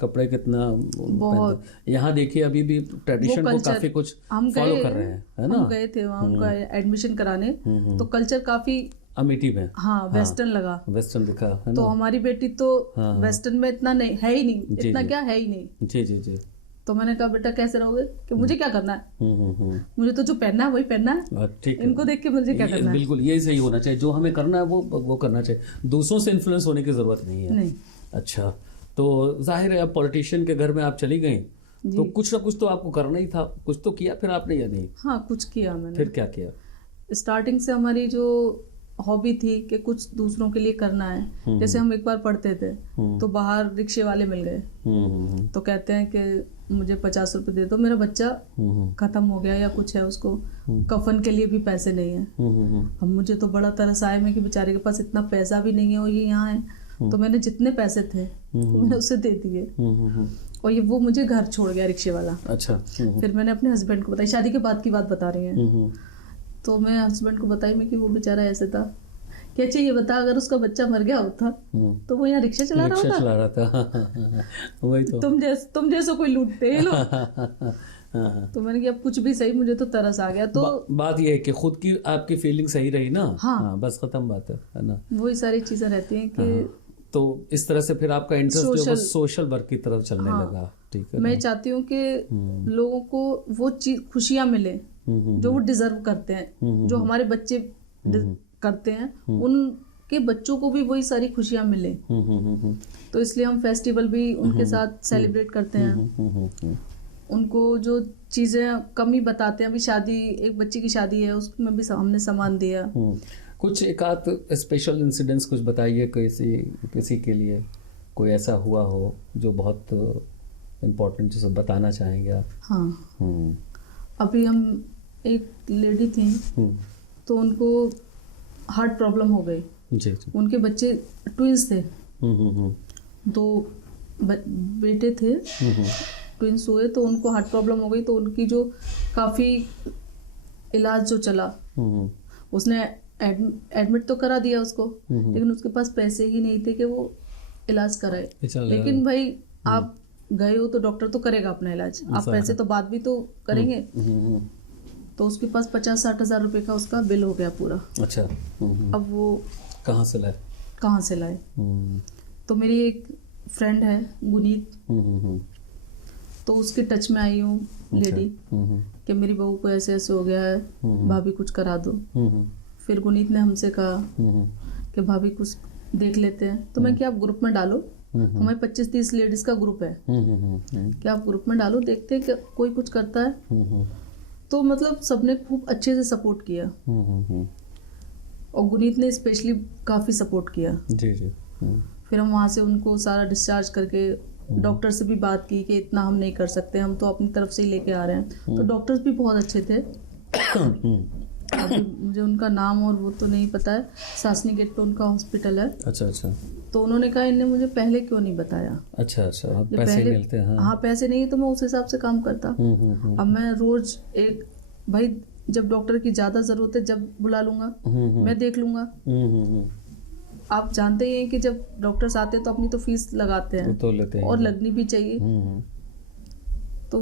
कपड़े कितना बहुत, यहाँ देखिए अभी भी ट्रेडिशन को काफी कुछ फॉलो कर रहे हैं, है ना? हम गए थे वहाँ उनका एडमिशन कराने, तो कल्चर काफी अमेठी में, हाँ, वेस्टर्न लगा, वेस्टर्न दिखा, है ना? तो हमारी बेटी तो वेस्टर्न में इतना नहीं है ही नहीं, इतना क्या है ही नहीं। जी जी जी। तो मैंने कहा बेटा कैसे रहोगे, कि मुझे क्या करना है, मुझे तो जो पहनना है वही पहनना है, ठीक है, इनको देख के मुझे क्या करना है। बिल्कुल यही सही होना चाहिए, जो हमें करना है वो करना चाहिए, दूसरों से इन्फ्लुएंस होने की जरूरत नहीं है। नहीं। अच्छा, तो जाहिर है अब पॉलिटिशियन के घर में आप चली गई, तो कुछ ना कुछ तो आपको करना ही था, कुछ तो किया फिर आपने या नहीं? हाँ, कुछ किया मैंने। फिर क्या किया? स्टार्टिंग से हमारी जो हॉबी थी कि कुछ दूसरों के लिए करना है। जैसे हम एक बार पढ़ते थे तो बाहर रिक्शे वाले मिल गए, तो कहते हैं कि मुझे 50 रुपए दे दो, मेरा बच्चा खत्म हो गया या कुछ है, उसको कफन के लिए भी पैसे नहीं है। अब मुझे तो बड़ा तरस आया मैं कि बेचारे के पास इतना पैसा भी नहीं है और ये यहाँ है, तो मैंने जितने पैसे थे मैंने उसे दे दिए, और ये वो मुझे घर छोड़ गया रिक्शे वाला। अच्छा। फिर मैंने अपने हस्बैंड को बताई, शादी के बाद की बात बता रही हैं, तो मैं हस्बैंड को बताई मैं कि वो बेचारा ऐसे था। क्या चाहिए बता, अगर उसका बच्चा मर गया होता तो वो यहाँ रिक्शा चला रहा था। वही तो, तुम जैसा कोई लूटते हैं लोग। तो मैंने कहा कुछ भी सही, मुझे तो तरस आ गया। तो बात ये है कि खुद की आपकी फीलिंग सही रही ना। हाँ, बस खत्म बात है ना? वही सारी चीजें रहती हैं कि तो इस तरह से फिर आपका इंटरेस्ट जो सोशल वर्क की तरफ चलने लगा। ठीक है, मैं चाहती हूँ कि लोगों को वो चीज खुशियां मिले जो वो डिजर्व करते हैं, जो हमारे बच्चे करते हैं, उनके बच्चों को भी वही सारी खुशियां मिले। तो इसलिए हम फेस्टिवल भी उनके साथ सेलिब्रेट करते हैं, उनको जो चीजें कमी बताते हैं। अभी शादी, एक बच्ची की शादी है, उसमें भी हमने सामान दिया। कुछ एक आध स्पेशल इंसिडेंट्स कुछ बताइए, किसी के लिए कोई ऐसा हुआ हो जो बहुत इम्पोर्टेंट, जिसे बताना चाहेंगे आप? हाँ, अभी हम एक लेडी थी, तो उनको हार्ट प्रॉब्लम हो गई। जी। उनके बच्चे ट्विंस थे, 2 बेटे थे, ट्विंस हुए, तो उनको हार्ट प्रॉब्लम हो गई। तो उनकी जो काफ़ी इलाज जो चला, उसने एडमिट तो करा दिया उसको, लेकिन उसके पास पैसे ही नहीं थे कि वो इलाज कराए। लेकिन भाई आप गए हो तो डॉक्टर तो करेगा अपना इलाज, आप पैसे तो बाद भी तो करेंगे। तो उसके पास 50-60 हज़ार रुपए का उसका बिल हो गया पूरा। अच्छा। अब वो कहाँ से लाए? तो मेरी एक फ्रेंड है गुनीत, तो उसके टच में आई हूँ लेडी कि मेरी बहू को ऐसे ऐसे हो गया है, भाभी कुछ करा दो। फिर गुनीत ने हमसे कहा कि भाभी कुछ देख लेते हैं। तो मैं, क्या आप ग्रुप में डालो, हमारे 25-30 लेडीज का ग्रुप है, क्या आप ग्रुप में डालो, देखते हैं कि कोई कुछ करता है। तो मतलब सबने खूब अच्छे से सपोर्ट किया, और गुनीत ने स्पेशली काफ़ी सपोर्ट किया। जी जी। फिर हम वहाँ से उनको सारा डिस्चार्ज करके डॉक्टर से भी बात की कि इतना हम नहीं कर सकते, हम तो अपनी तरफ से ही लेके आ रहे हैं। तो डॉक्टर्स भी बहुत अच्छे थे। अभी मुझे उनका नाम और वो तो नहीं पता है, सासनी गेट पे उनका हॉस्पिटल है। अच्छा। तो उन्होंने कहा इन्हें मुझे पहले क्यों नहीं बताया। अच्छा, पैसे मिलते हैं? हाँ, पैसे नहीं तो मैं उस हिसाब से काम करता। अब मैं रोज एक, भाई जब डॉक्टर की ज्यादा जरूरत है जब बुला लूंगा, मैं देख लूंगा। आप जानते ही हैं कि जब डॉक्टर्स आते हैं तो अपनी तो फीस लगाते हैं, तो लेते हैं, और लगनी भी चाहिए। तो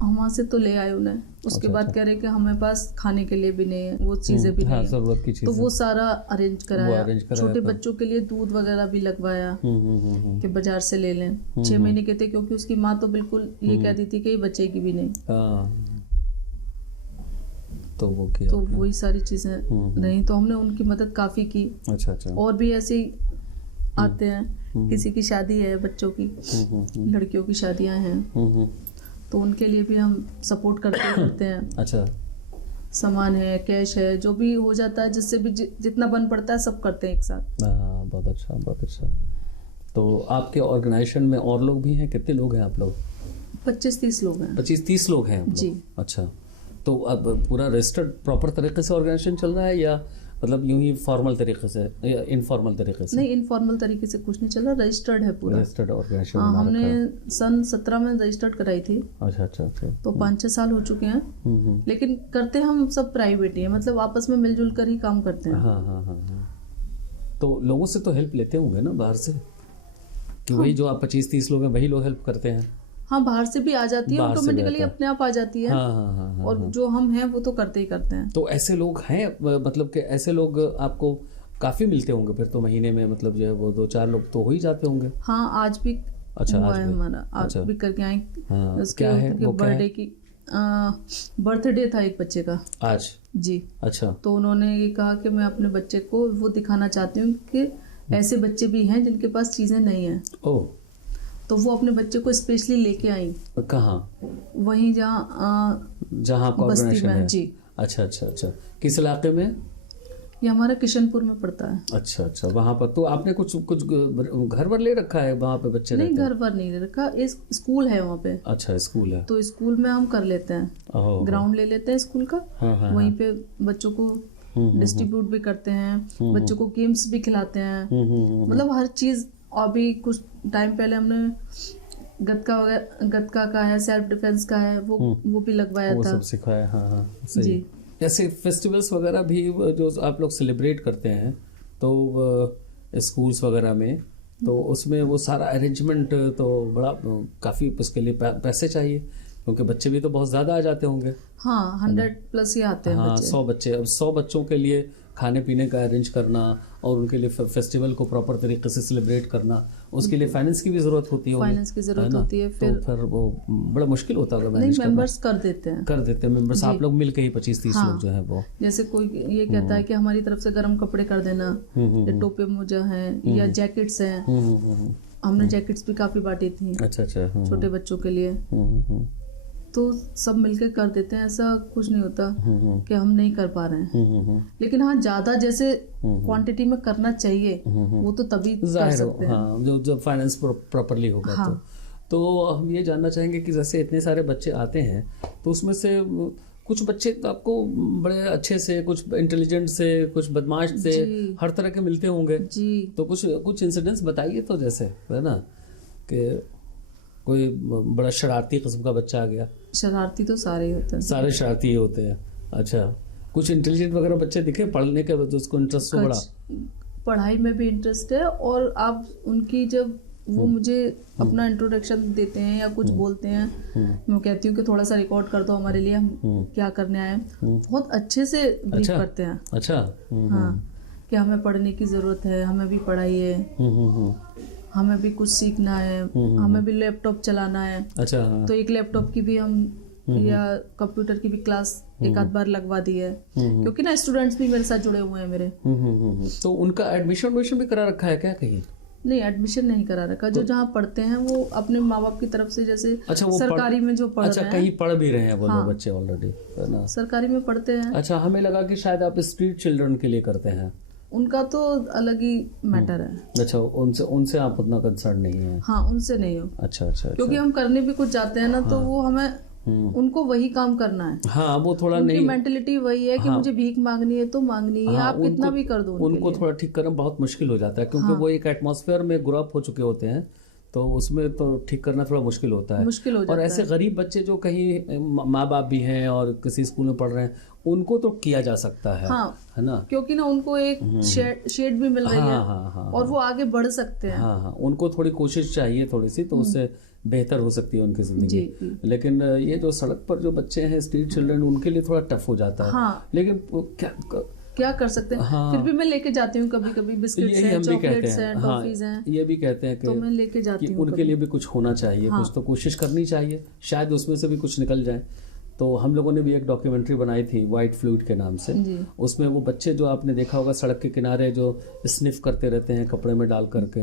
हम वहाँ से तो ले आए उन्हें, उसके अच्छा, बाद अच्छा। कह रहे कि हमें पास खाने के लिए भी नहीं है, वो चीज़ें भी हाँ, नहीं है। ज़रूरत की तो चीज़ें। वो सारा अरेंज कराया, arrange कराया छोटे था। बच्चों के लिए दूध वगैरह भी लगवाया कि बाजार से ले लें। 6 हम्म। महीने के थे, क्योंकि उसकी माँ तो बिल्कुल ये कहती थी कि ये बचेगी भी नहीं। हाँ, तो वो किया तो आपने। वही सारी चीज़ें रही, तो हमने उनकी मदद काफ़ी की। अच्छा अच्छा। और भी ऐसे ही आते हैं, किसी की शादी है बच्चों की, लड़कियों की शादियां हैं, तो उनके लिए भी हम सपोर्ट करते हैं। अच्छा। सामान है, कैश है, जो भी हो जाता है, जिससे भी जितना बन पड़ता है सब करते हैं एक साथ। हाँ, बहुत अच्छा बहुत अच्छा। तो आपके ऑर्गेनाइजेशन में और लोग भी हैं? कितने लोग हैं आप लोग? 25-30 लोग हैं। 25-30 लोग हैं आप लोग? जी। अच्छा, तो अब पूरा रजिस्टर्ड प्रॉपर तरीके से ऑर्गेनाइजेशन चल रहा है, या मतलब यूं ही फॉर्मल तरीके से या इनफॉर्मल तरीके से? नहीं, इनफॉर्मल तरीके से कुछ नहीं चल रहा, रजिस्टर्ड है पूरा। रजिस्टर्ड ऑर्गेनाइजेशन हाँ, बना रखा है। हमने सन 17 में रजिस्टर्ड कराई थी, अच्छा अच्छा अच्छा। तो 5-6 साल हो चुके हैं। लेकिन करते हम सब प्राइवेट ही है, मतलब आपस में मिलजुल कर ही काम करते हैं। हाँ हाँ हाँ हाँ। तो लोगों से तो हेल्प लेते होंगे ना बाहर से, कि वही जो आप 25-30 लोग हैं वही लोग हेल्प करते हैं? हाँ, बाहर से भी आ जाती है, बाहर से भी ऑटोमेटिकली आता है। अपने आप आ जाती है। हाँ हाँ हाँ हाँ। और जो हम हैं वो तो करते ही करते हैं। तो ऐसे लोग हैं, मतलब कि ऐसे लोग आपको काफ़ी मिलते होंगे फिर तो महीने में, मतलब जो है वो 2-4 लोग तो हो ही जाते होंगे। हाँ, आज भी अच्छा, हुआ आज है भी? हमारा, आज अच्छा। भी करके आए। हाँ, उसके क्या है, उनके वो क्या है? बर्थडे की बर्थडे था एक बच्चे का आज? जी। अच्छा। तो उन्होंने ये कहा कि मैं अपने बच्चे को वो दिखाना चाहती हूँ कि ऐसे बच्चे भी हैं जिनके पास चीज़ें नहीं हैं। ओह, तो वो अपने बच्चे को स्पेशली लेके आई, कहाँ? वहीं जहाँ जहाँ आपका बस्ती ऑर्गेनाइजेशन में है? जी। अच्छा अच्छा अच्छा। किस इलाके में? ये हमारा किशनपुर में पड़ता है। अच्छा अच्छा, वहाँ पर तो आपने कुछ कुछ घर वर ले रखा है वहाँ पे बच्चे नहीं, रहते हैं? घर पर नहीं रखा, इस स्कूल है वहाँ पे, अच्छा, स्कूल है। तो स्कूल में हम कर लेते हैं, ओह, ग्राउंड ले लेते हैं स्कूल का, हाँ हाँ। वहीं पे बच्चों को डिस्ट्रीब्यूट भी करते हैं, बच्चों को गेम्स भी खिलाते हैं, मतलब हर चीज़। अभी कुछ टाइम पहले हमने गतका का है, सेल्फ डिफेंस का है, वो भी लगवाया वो था। सब सिखाया। हाँ हाँ, सही। जी। जैसे फेस्टिवल्स वगैरह भी जो आप लोग सेलिब्रेट करते हैं, तो स्कूल्स वगैरह में, तो उसमें वो सारा अरेंजमेंट तो बड़ा काफ़ी, उसके लिए पैसे चाहिए, क्योंकि बच्चे भी तो बहुत ज़्यादा आ जाते होंगे। हाँ, 100+ ही आते हैं हाँ, बच्चे। 100 बच्चे। अब 100 बच्चों के लिए खाने पीने का अरेंज करना और उनके लिए फेस्टिवल को प्रॉपर तरीके से सेलिब्रेट करना, उसके लिए फाइनेंस की भी ज़रूरत होती है। फाइनेंस की ज़रूरत ना? होती है, तो फिर वो बड़ा मुश्किल होता होगा नहीं, मैनेज करना। मेंबर्स कर देते हैं। कर देते हैं मेंबर्स, जी। आप लोग मिल के ही 25-30 हाँ। लोग जो है वो। जैसे कोई ये कहता है कि हमारी तरफ से गर्म कपड़े कर देना, या टोपे मोजा हैं, या जैकेट्स हैं। हमने जैकेट्स भी काफ़ी बांटी थी अच्छा अच्छा। छोटे बच्चों के लिए, तो सब मिलके कर देते हैं, ऐसा कुछ नहीं होता कि हम नहीं कर पा रहे हैं। लेकिन हाँ, ज़्यादा जैसे क्वांटिटी में करना चाहिए, वो तो तभी कर जाहिर हो, सकते हैं। हाँ, जो फाइनेंस प्रॉपरली होगा। हाँ। तो हम ये जानना चाहेंगे कि जैसे इतने सारे बच्चे आते हैं, तो उसमें से कुछ बच्चे तो आपको बड़े अच्छे से, कुछ इंटेलिजेंट से, कुछ बदमाश से, जी। हर तरह के मिलते होंगे। जी। तो कुछ इंसिडेंट्स बताइए तो, जैसे है ना कि कोई बड़ा शरारती किस्म का बच्चा आ गया। शरारती तो सारे ही होते हैं। सारे शरारती ही होते हैं। अच्छा, कुछ इंटेलिजेंट वगैरह बच्चे दिखे पढ़ने के, तो उसको इंटरेस्ट हो बड़ा? पढ़ाई में भी इंटरेस्ट है, और आप उनकी जब वो मुझे अपना इंट्रोडक्शन देते हैं या कुछ बोलते हैं, मैं कहती हूँ कि थोड़ा सा रिकॉर्ड कर दो हमारे लिए, हम क्या करने आए हैं, बहुत अच्छे से ब्रीफ करते हैं। अच्छा। हाँ, कि हमें पढ़ने की ज़रूरत है, हमें भी पढ़ाई है, हमें भी कुछ सीखना है, हमें भी लैपटॉप चलाना है। अच्छा। हाँ। तो एक लैपटॉप की भी हम या कंप्यूटर की भी क्लास एक आध बार लगवा दी है, क्योंकि ना स्टूडेंट्स भी मेरे साथ जुड़े हुए हैं मेरे। तो उनका एडमिशन भी करा रखा है क्या कहीं? नहीं, एडमिशन नहीं करा रखा, जो जहाँ पढ़ते हैं वो अपने माँ बाप की तरफ से, जैसे अच्छा, वो सरकारी में जो पढ़ अच्छा, रहे हैं। कहीं पढ़ भी रहे हैं वो लोग हाँ। बच्चे ऑलरेडी, है ना? सरकारी में पढ़ते हैं। अच्छा, हमें लगा कि शायद आप स्ट्रीट चिल्ड्रन के लिए करते हैं। उनका तो अलग ही मैटर है। अच्छा, उनसे आप उतना कंसर्न नहीं है? हाँ, उनसे नहीं हो, अच्छा अच्छा। क्योंकि हम करने भी कुछ जाते हैं ना, तो वो हमें उनको वही काम करना है। हाँ, वो थोड़ा उनकी नहीं, मेंटेलिटी वही है कि मुझे भीख मांगनी है तो मांगनी है, हाँ, आप कितना भी कर दो उनको थोड़ा ठीक करना बहुत मुश्किल हो जाता है, क्योंकि वो एक एटमॉस्फेयर में ग्रो अप हो चुके होते हैं, तो उसमें तो ठीक करना थोड़ा मुश्किल होता है। मुश्किल हो और जाता ऐसे गरीब बच्चे जो कहीं माँ बाप भी हैं और किसी स्कूल में पढ़ रहे हैं, उनको तो किया जा सकता है, हाँ, है ना, क्योंकि ना उनको एक शेड भी मिल रही है। हाँ, और वो आगे बढ़ सकते हैं। हाँ, उनको थोड़ी कोशिश चाहिए थोड़ी सी, तो उससे बेहतर हो सकती है उनकी जिंदगी। लेकिन ये जो सड़क पर जो बच्चे हैं, स्ट्रीट चिल्ड्रन, उनके लिए थोड़ा टफ हो जाता है। हाँ, लेकिन क्या कर सकते हैं। हाँ, फिर भी मैं लेके जाती हूँ कभी कभी, बिस्किट्स हैं, चॉकलेट्स हैं, टॉफीज हैं, ये भी कहते हैं तो मैं लेके जाती हूँ। उनके लिए भी कुछ होना चाहिए, कुछ तो कोशिश करनी चाहिए, शायद उसमें से भी कुछ निकल जाए। तो हम लोगों ने भी एक डॉक्यूमेंट्री बनाई थी वाइट फ्लूइड के नाम से। उसमें वो बच्चे जो आपने देखा होगा सड़क के किनारे जो स्निफ करते रहते हैं कपड़े में डाल करके,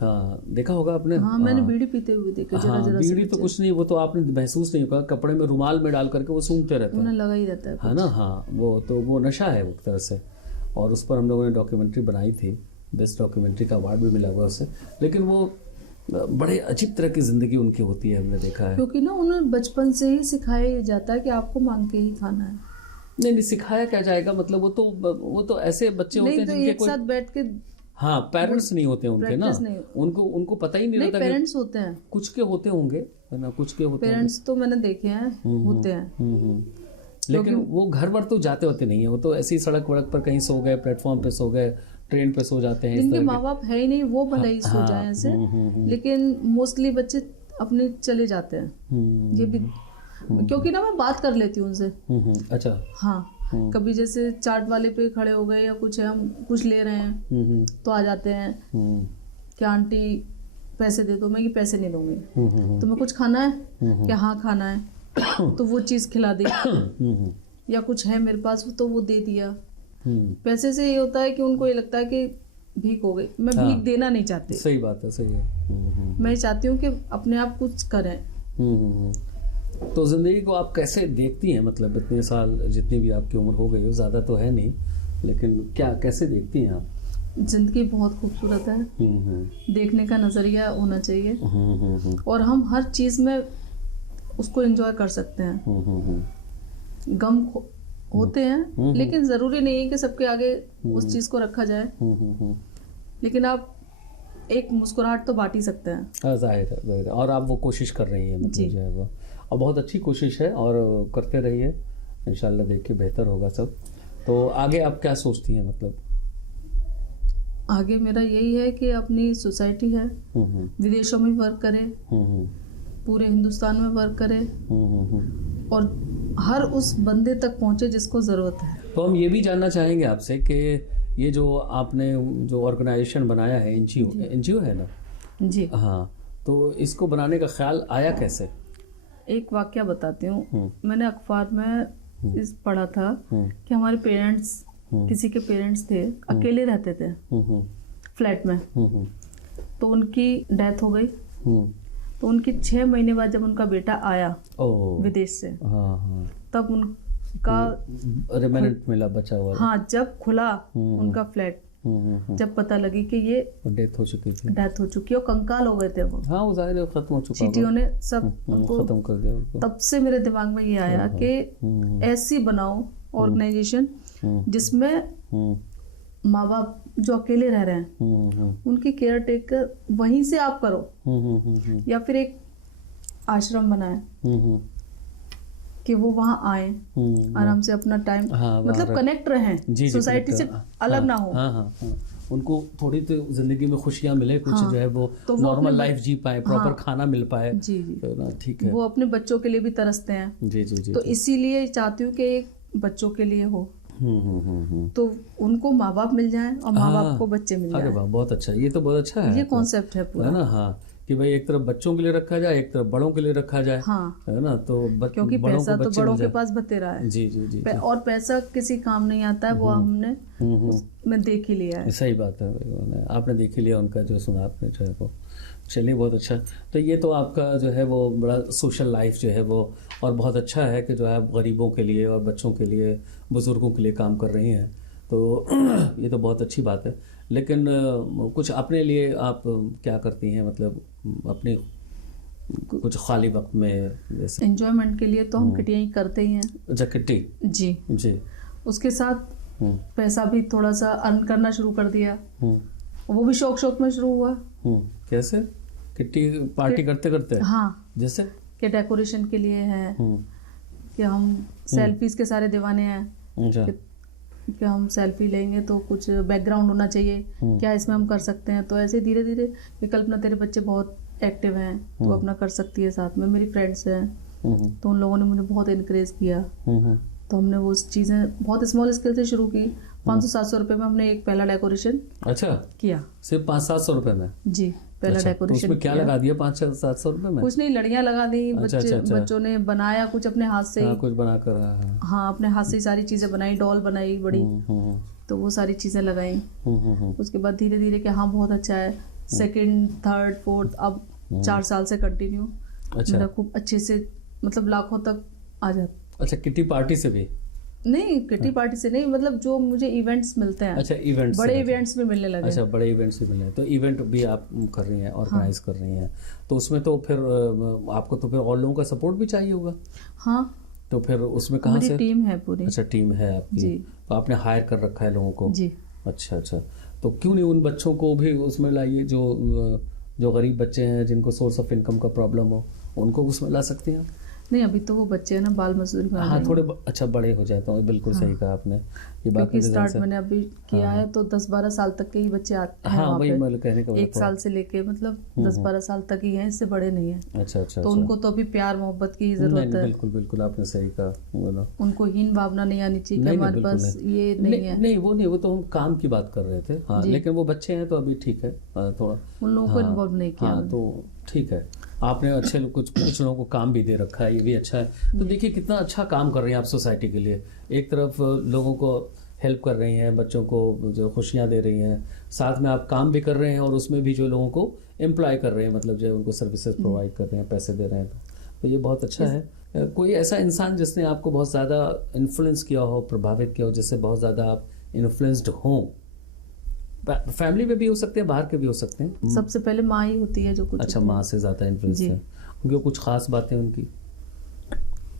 हाँ देखा होगा आपने। हाँ, मैंने बीड़ी पीते हुए देखे। हाँ, बीड़ी तो कुछ नहीं, वो तो आपने महसूस नहीं होगा, कपड़े में रुमाल में डाल करके वो सूंघते रहते हैं, उन्हें लगा ही रहता है ना। हाँ, वो नशा है एक तरह से। और उस पर हम लोगों ने डॉक्यूमेंट्री बनाई थी, बेस्ट डॉक्यूमेंट्री का अवार्ड भी मिला हुआ उसे। लेकिन वो बड़े अजीब तरह की जिंदगी उनकी होती है, हमने देखा है। क्योंकि ना उन्हें बचपन से ही सिखाया जाता है कि आपको मांग के ही खाना है। नहीं, सिखाया क्या जाएगा, मतलब वो तो ऐसे बच्चे होते हैं जिनके एक साथ बैठ के, हाँ, पेरेंट्स नहीं होते उनके ना, उनको पता ही नहीं रहता। पेरेंट्स होते हैं, कुछ के होते होंगे, है ना, कुछ के होते हैं पेरेंट्स, तो मैंने देखे हैं, होते हैं। लेकिन वो घर पर तो जाते होते नहीं है, वो तो ऐसी सड़क वड़क पर कहीं सो गए, प्लेटफॉर्म पे सो गए, ट्रेन पे सो जाते हैं। जिनके माँ बाप है ही नहीं, वो भले ही सो जाए ऐसे, लेकिन मोस्टली बच्चे अपने चले जाते हैं। ये भी क्योंकि ना मैं बात कर लेती हूँ उनसे। अच्छा, हाँ, कभी जैसे चाट वाले पे खड़े हो गए या कुछ है, हम कुछ ले रहे हैं तो आ जाते हैं कि आंटी पैसे दे दो। मैं कि पैसे नहीं दूंगी, तुम्हें कुछ खाना है क्या? हाँ खाना है, तो वो चीज़ खिला दी, या कुछ है मेरे पास तो वो दे दिया। पैसे से ये होता है कि उनको ये लगता है कि भीख हो गई। मैं भीख देना नहीं चाहती। सही बात है, सही है। मैं चाहती हूँ कि अपने आप कुछ करें। तो जिंदगी को आप कैसे देखती हैं, मतलब इतने साल जितनी भी आपकी उम्र हो गई हो, ज़्यादा तो है नहीं, लेकिन कैसे देखती हैं आप? जिंदगी बहुत खूबसूरत है, देखने का नजरिया होना चाहिए, और हम हर चीज में उसको एंजॉय कर सकते हैं। गम होते हैं, लेकिन जरूरी नहीं है कि सबके आगे उस चीज को रखा जाए, लेकिन आप एक मुस्कुराहट तो बांट ही सकते हैं। जाहिर है, और आप वो कोशिश कर रही हैं, मतलब जो है वो, और बहुत अच्छी कोशिश है, और करते रहिए, इंशाल्लाह देख के बेहतर होगा सब। तो आगे आप क्या सोचती हैं, मतलब? आगे मेरा यही है कि अपनी सोसाइटी है, विदेशों में वर्क करें, पूरे हिंदुस्तान में वर्क करें, और हर उस बंदे तक पहुंचे जिसको ज़रूरत है। तो हम ये भी जानना चाहेंगे आपसे कि ये जो आपने जो ऑर्गेनाइजेशन बनाया है, एनजीओ है ना जी? हाँ, तो इसको बनाने का ख्याल आया कैसे? एक वाकया बताती हूँ। मैंने अखबार में इस पढ़ा था कि हमारे पेरेंट्स, किसी के पेरेंट्स थे, अकेले रहते थे फ्लैट में, तो उनकी डेथ हो गई। तो उनकी 6 महीने बाद जब उनका बेटा आया विदेश से, तब उनका रिमेनेंट मिला, बचा हुआ। हाँ, जब खुला उनका फ्लैट, जब पता लगी कि ये डेथ हो चुकी और कंकाल हो गए थे वो। हाँ, वो जाहिर है खत्म हो चुका, चीटियों ने सब उनको खत्म कर दिया उनको। तब से मेरे दिमाग में ये आया कि ऐसी बनाओ ऑर्गेनाइजेशन जिसमें माँ बाप जो अकेले रह रहे हैं उनकी केयर टेकर वहीं से आप करो, या फिर एक आश्रम बनाए कि वो वहाँ आए, आराम से अपना टाइम, मतलब कनेक्ट रहें, सोसाइटी से अलग ना हो। उनको थोड़ी तो जिंदगी में खुशियाँ मिले, कुछ जो है वो तो नॉर्मल लाइफ जी पाए, प्रॉपर खाना मिल पाए। जी, ठीक है। वो अपने बच्चों के लिए भी तरसते हैं। जी। तो इसीलिए चाहती हूँ कि एक बच्चों के लिए हो, तो उनको माँ बाप मिल जाए और माँ बाप को बच्चे मिल जाए। अरे वाह, बहुत अच्छा, ये तो बहुत अच्छा है। ये कॉन्सेप्ट है पूरा, है ना। हाँ, कि भाई एक तरफ बच्चों के लिए रखा जाए, एक तरफ बड़ों के लिए रखा जाए। हाँ, है ना। तो क्योंकि पैसा तो बड़ों के पास बतेरा है। जी। और पैसा किसी काम नहीं आता है, वो हमने मैं देख ही लिया है। सही बात है, आपने देख ही लिया उनका जो सुना आपने जो है वो। चलिए, बहुत अच्छा। तो ये तो आपका जो है वो बड़ा सोशल लाइफ जो है वो, और बहुत अच्छा है कि जो है आप गरीबों के लिए और बच्चों के लिए, बुज़ुर्गों के लिए काम कर रही हैं, तो ये तो बहुत अच्छी बात है। लेकिन कुछ अपने लिए आप क्या करती हैं, मतलब अपने कुछ खाली वक्त में? जैसे एंजॉयमेंट के लिए तो हम किटियाँ ही करते ही हैं। अच्छा, किट्टी? जी। उसके साथ पैसा भी थोड़ा सा अर्न करना शुरू कर दिया, वो भी शौक में शुरू हुआ। कैसे? किट्टी पार्टी करते करते? हाँ, जैसे कि डेकोरेशन के लिए है, कि हम सेल्फीज के सारे दीवाने हैं अच्छा कि हम सेल्फी लेंगे तो कुछ बैकग्राउंड होना चाहिए, क्या इसमें हम कर सकते हैं। तो ऐसे धीरे धीरे कि कल्पना तेरे बच्चे बहुत एक्टिव हैं, तो अपना कर सकती है साथ में। मेरी फ्रेंड्स हैं तो उन लोगों ने मुझे बहुत इनकरेज किया। तो हमने वो चीज़ें बहुत स्मॉल स्केल से शुरू की। 500-700 रुपये में हमने एक पहला डेकोरेशन अच्छा किया। सिर्फ 500-700 रुपए में? जी, पहला अच्छा, डेकोरेशन। तो उसमें क्या लगा दिया 500-700 रुपए में? कुछ नहीं, लड़ियाँ लगा दी। बच्चों ने बनाया कुछ अपने हाथ से ही। कुछ बनाकर हाँ, अपने हाथ से ही सारी चीज़ें बनाई, डॉल बनाई बड़ी। तो वो सारी चीज़ें लगाई। उसके बाद धीरे धीरे कि हाँ बहुत अच्छा है, सेकंड, थर्ड, फोर्थ, अब 4 साल से कंटिन्यू मेरा खूब अच्छे से मतलब लाखों तक आ जाता। अच्छा, किटी पार्टी से भी? नहीं, किटी पार्टी से नहीं, मतलब जो मुझे इवेंट्स मिलते हैं। अच्छा, इवेंट्स, बड़े इवेंट्स में मिलने लगे। अच्छा, बड़े इवेंट्स भी मिलने, तो इवेंट भी आप कर रही हैं, ऑर्गेनाइज कर रही हैं, तो उसमें तो फिर आपको तो फिर और लोगों का सपोर्ट भी चाहिए होगा। हाँ, तो फिर उसमें कहाँ से? मेरी टीम है पूरी। अच्छा, टीम है आपकी जी। तो आपने हायर कर रखा है लोगों को? जी। अच्छा अच्छा, तो क्यों नहीं उन बच्चों को भी उसमें लाइए जो गरीब बच्चे हैं, जिनको सोर्स ऑफ इनकम का प्रॉब्लम हो, उनको उसमें ला सकते हैं? नहीं, अभी तो वो बच्चे हैं ना, बाल मजदूरी में। हाँ, थोड़े अच्छा बड़े हो जाते हैं, बिल्कुल सही कहा आपने। ये बात क्योंकि स्टार्ट मैंने अभी किया है तो 10-12 साल तक के ही बच्चे आते हैं। हाँ, वही मैं कहने का 1 साल से लेके मतलब 10-12 साल तक ही हैं, इससे बड़े नहीं है। अच्छा अच्छा, तो उनको तो अभी प्यार मोहब्बत की जरूरत है। बिल्कुल बिल्कुल, आपने सही कहा। बोलो, उनको हीन भावना नहीं आनी चाहिए कि हमारे पास ये नहीं है। नहीं, वो तो हम काम की बात कर रहे थे। हाँ, लेकिन वो बच्चे हैं तो अभी ठीक है, थोड़ा उन लोगों को इन्वॉल्व नहीं किया। हाँ, तो ठीक है। आपने अच्छे कुछ लोगों को काम भी दे रखा है, ये भी अच्छा है। तो देखिए कितना अच्छा काम कर रही हैं आप सोसाइटी के लिए। एक तरफ लोगों को हेल्प कर रही हैं, बच्चों को जो खुशियाँ दे रही हैं, साथ में आप काम भी कर रहे हैं और उसमें भी जो लोगों को एम्प्लॉय कर रहे हैं, मतलब जो उनको सर्विसेज प्रोवाइड कर रहे हैं, पैसे दे रहे हैं, तो ये बहुत अच्छा है। कोई ऐसा इंसान जिसने आपको बहुत ज़्यादा इन्फ्लुएंस किया हो, प्रभावित किया हो, जिससे बहुत ज़्यादा आप इन्फ्लुएंस्ड हों? फैमिली में भी हो सकते हैं, बाहर के भी हो सकते हैं। सबसे पहले माँ ही होती है जो कुछ। अच्छा, माँ से ज़्यादा इन्फ्लुएंस है उनकी? कुछ खास बातें उनकी?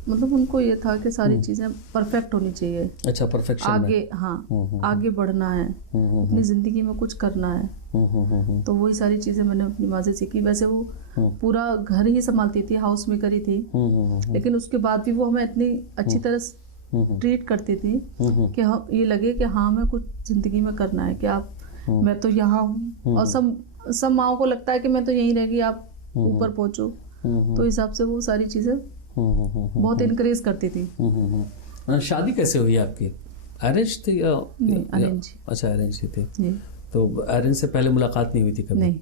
मतलब उनको ये था कि सारी चीजें परफेक्ट होनी चाहिए। अच्छा, परफेक्शन आगे में। हाँ, आगे बढ़ना है, अपनी जिंदगी में कुछ करना है। तो वही सारी चीजें मैंने अपनी माँ से सीखी। वैसे वो पूरा घर ही संभालती थी, हाउस मेकर ही थी, लेकिन उसके बाद भी वो हमें इतनी अच्छी तरह ट्रीट करती थी कि हम ये लगे कि हाँ हमें कुछ जिंदगी में करना है, कि आप मैं तो यहाँ हूँ। और सब माओ को लगता है कि मैं तो यहीं रहेगी, आप ऊपर पहुंचो। तो हिसाब से वो सारी चीजें बहुत इनकरेज करती थी। शादी कैसे हुई आपकी? अरेंज थी या? नहीं, अरेंज। अच्छा, अरेंज थी। तो अरेंज से पहले मुलाकात नहीं हुई थी कभी? नहीं।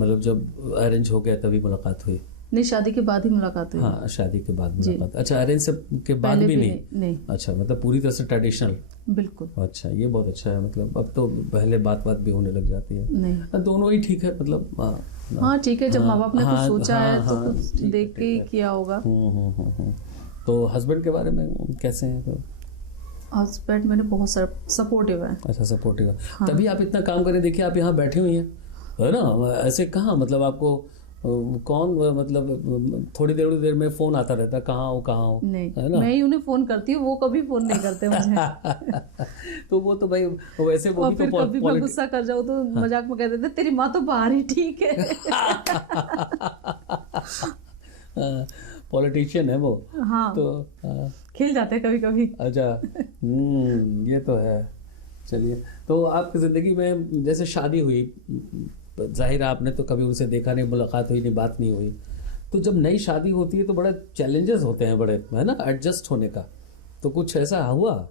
मतलब जब अरेंज हो गया तभी मुलाकात हुई? नहीं, शादी के बाद ही मुलाकात हुई। हाँ, शादी के बाद मुलाकात। अच्छा, अरेंज से के बाद भी नहीं? अच्छा, मतलब पूरी तरह से ट्रेडिशनल? बिल्कुल। अच्छा, ये बहुत अच्छा है। मतलब अब तो पहले बात भी होने लग जाती है। नहीं, दोनों ही ठीक है, मतलब हाँ ठीक है। जब माँ बाप ने कुछ सोचा है तो कुछ देख के ही किया होगा। तो हस्बैंड के बारे में कैसे हैं? हस्बैंड मेरे बहुत सपोर्टिव है। अच्छा, सपोर्टिव है। तभी आप इतना काम करें। देखिए आप यहाँ बैठी हुई हैं, है ना? ऐसे कहाँ, मतलब आपको कौन, मतलब थोड़ी देर में फोन आता रहता है, कहाँ हो, नहीं, है ना? मैं ही उन्हें फोन करती हूँ, वो कभी फोन नहीं करते मुझे। तो वो तो भाई वैसे वो और भी फिर तो कभी मैं गुस्सा कर जाऊँ तो मजाक में कह देते तेरी माँ तो बाहर ही ठीक है। पॉलिटिशियन है वो। हाँ, तो खेल जाते हैं कभी कभी। अच्छा, ये तो है। चलिए, तो आपकी ज़िंदगी में जैसे शादी हुई, जाहिर आपने तो कभी उनसे देखा नहीं, मुलाकात हुई नहीं, बात नहीं हुई, तो जब नई शादी होती है तो बड़े चैलेंजेस होते हैं, बड़े, है ना, एडजस्ट होने का। तो कुछ ऐसा हुआ?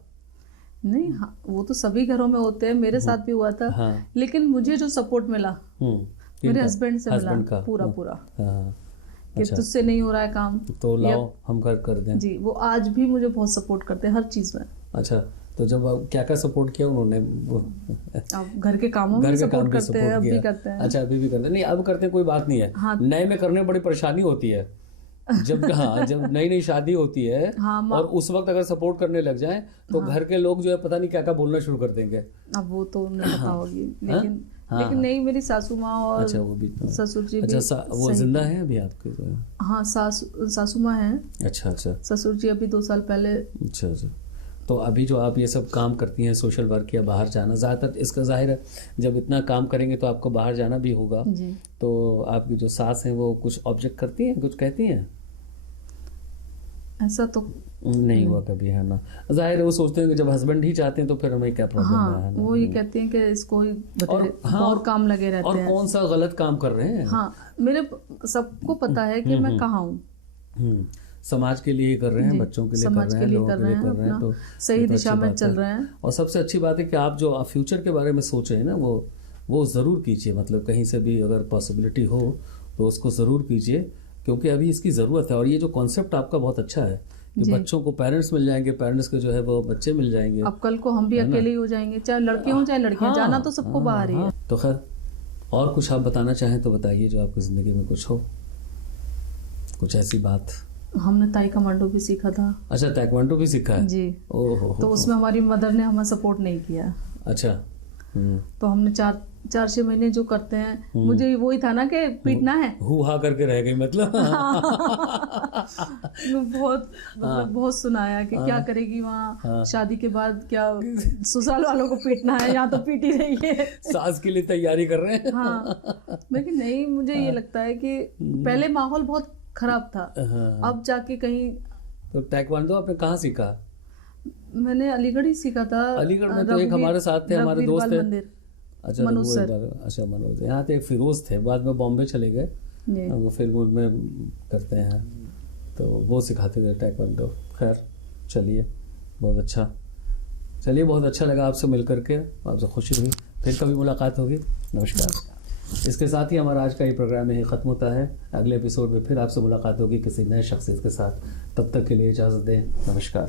नहीं, हाँ, वो तो सभी घरों में होते हैं, मेरे साथ भी हुआ था। हाँ। लेकिन मुझे जो सपोर्ट मिला मेरे हस्बैंड से मिला, पूरा। हाँ। कि तुझसे नहीं हो रहा है काम तो लाओ हम कर दें। जी, वो आज भी मुझे बहुत सपोर्ट करते हैं हर चीज में। अच्छा, तो जब क्या सपोर्ट किया उन्होंने? अब घर के कामों में सपोर्ट करते हैं, अब भी करते हैं। अच्छा, अभी भी करते हैं? नहीं, अब करते हैं, कोई बात नहीं है। हाँ। नए में करने में बड़ी परेशानी होती है जब जब नई शादी होती है। हाँ, और उस वक्त अगर सपोर्ट करने लग जाए तो घर के लोग जो है पता नहीं क्या बोलना शुरू कर देंगे। अब वो तो उन्हें पता होगी, लेकिन नहीं, मेरी सासू माँ और अच्छा, वो भी ससुर जी भी। अच्छा, वो जिंदा है अभी आपके? हाँ, सासू माँ है। अच्छा, ससुर जी अभी 2 साल पहले। अच्छा। तो अभी जो आप ये सब काम करती हैं, सोशल वर्क या बाहर जाना, ज़्यादातर इसका जाहिर है जब इतना काम करेंगे तो आपको बाहर जाना भी होगा जी। तो आपकी जो सास हैं वो कुछ ऑब्जेक्ट करती हैं, कुछ कहती हैं? ऐसा तो नहीं हुआ कभी, है ना। जाहिर है वो सोचते हैं कि जब हस्बैंड ही चाहते हैं तो फिर हमें क्या प्रॉब्लम हाँ, है ना। वो ये कहते हैं कि इसको ही बहुत काम लगे रहते और हैं। कौन सा गलत काम कर रहे हैं। हाँ, मेरे सबको पता है कि मैं कहाँ हूँ। समाज के लिए कर रहे हैं, बच्चों के लिए कर रहे हैं, लोगों के लिए कर रहे हैं, तो सही दिशा में चल रहे हैं। और सबसे अच्छी बात है कि आप जो फ्यूचर के बारे में सोच रहे हैं ना, वो ज़रूर कीजिए। मतलब कहीं से भी अगर पॉसिबिलिटी हो तो उसको ज़रूर कीजिए, क्योंकि अभी इसकी ज़रूरत है। और ये जो कॉन्सेप्ट आपका बहुत अच्छा है कि बच्चों को पेरेंट्स मिल जाएंगे, पेरेंट्स के जो है वो बच्चे मिल जाएंगे। अब कल को हम भी अकेले ही हो जाएंगे, चाहे लड़के हों चाहे लड़कियां, जाना तो सबको बाहर ही है। तो खैर, और कुछ आप बताना चाहें तो बताइए, जो आपकी ज़िंदगी में कुछ हो, कुछ ऐसी बात। हमने ताई कमांडो भी सीखा था। अच्छा, ताइक्वांडो भी सीखा है जी। ओहो। तो उसमें हमारी मदर ने हमें सपोर्ट नहीं किया। अच्छा। तो हमने 4-6 महीने जो करते हैं, मुझे वही था ना कि पीटना है, हुआ करके रह गई मतलब। बहुत सुनाया कि क्या करेगी वहाँ, शादी के बाद क्या ससुराल वालों को पीटना है, यहाँ तो पीट ही रही है। सास के लिए तैयारी कर रहे हैं। हाँ, लेकिन नहीं, मुझे ये लगता है कि पहले माहौल बहुत खराब था, अब जाके कहीं। तो ताइक्वांडो आपने कहाँ सीखा? मैंने अलीगढ़ ही सीखा था। अलीगढ़ में तो एक हमारे साथ थे, हमारे दोस्त थे। अच्छा, मनोज सर। अच्छा, मनोज। यहाँ तो एक फिरोज थे, बाद में बॉम्बे चले गए, वो फिल्म में करते हैं, तो वो सिखाते थे ताइक्वांडो। खैर चलिए, बहुत अच्छा। चलिए, बहुत अच्छा लगा आपसे मिल करके, आपसे खुशी हुई। फिर कभी मुलाकात होगी। नमस्कार। इसके साथ ही हमारा आज का ये प्रोग्राम यही ख़त्म होता है। अगले एपिसोड में फिर आपसे मुलाकात होगी किसी नए शख्सियत के साथ। तब तक के लिए इजाज़त दें। नमस्कार।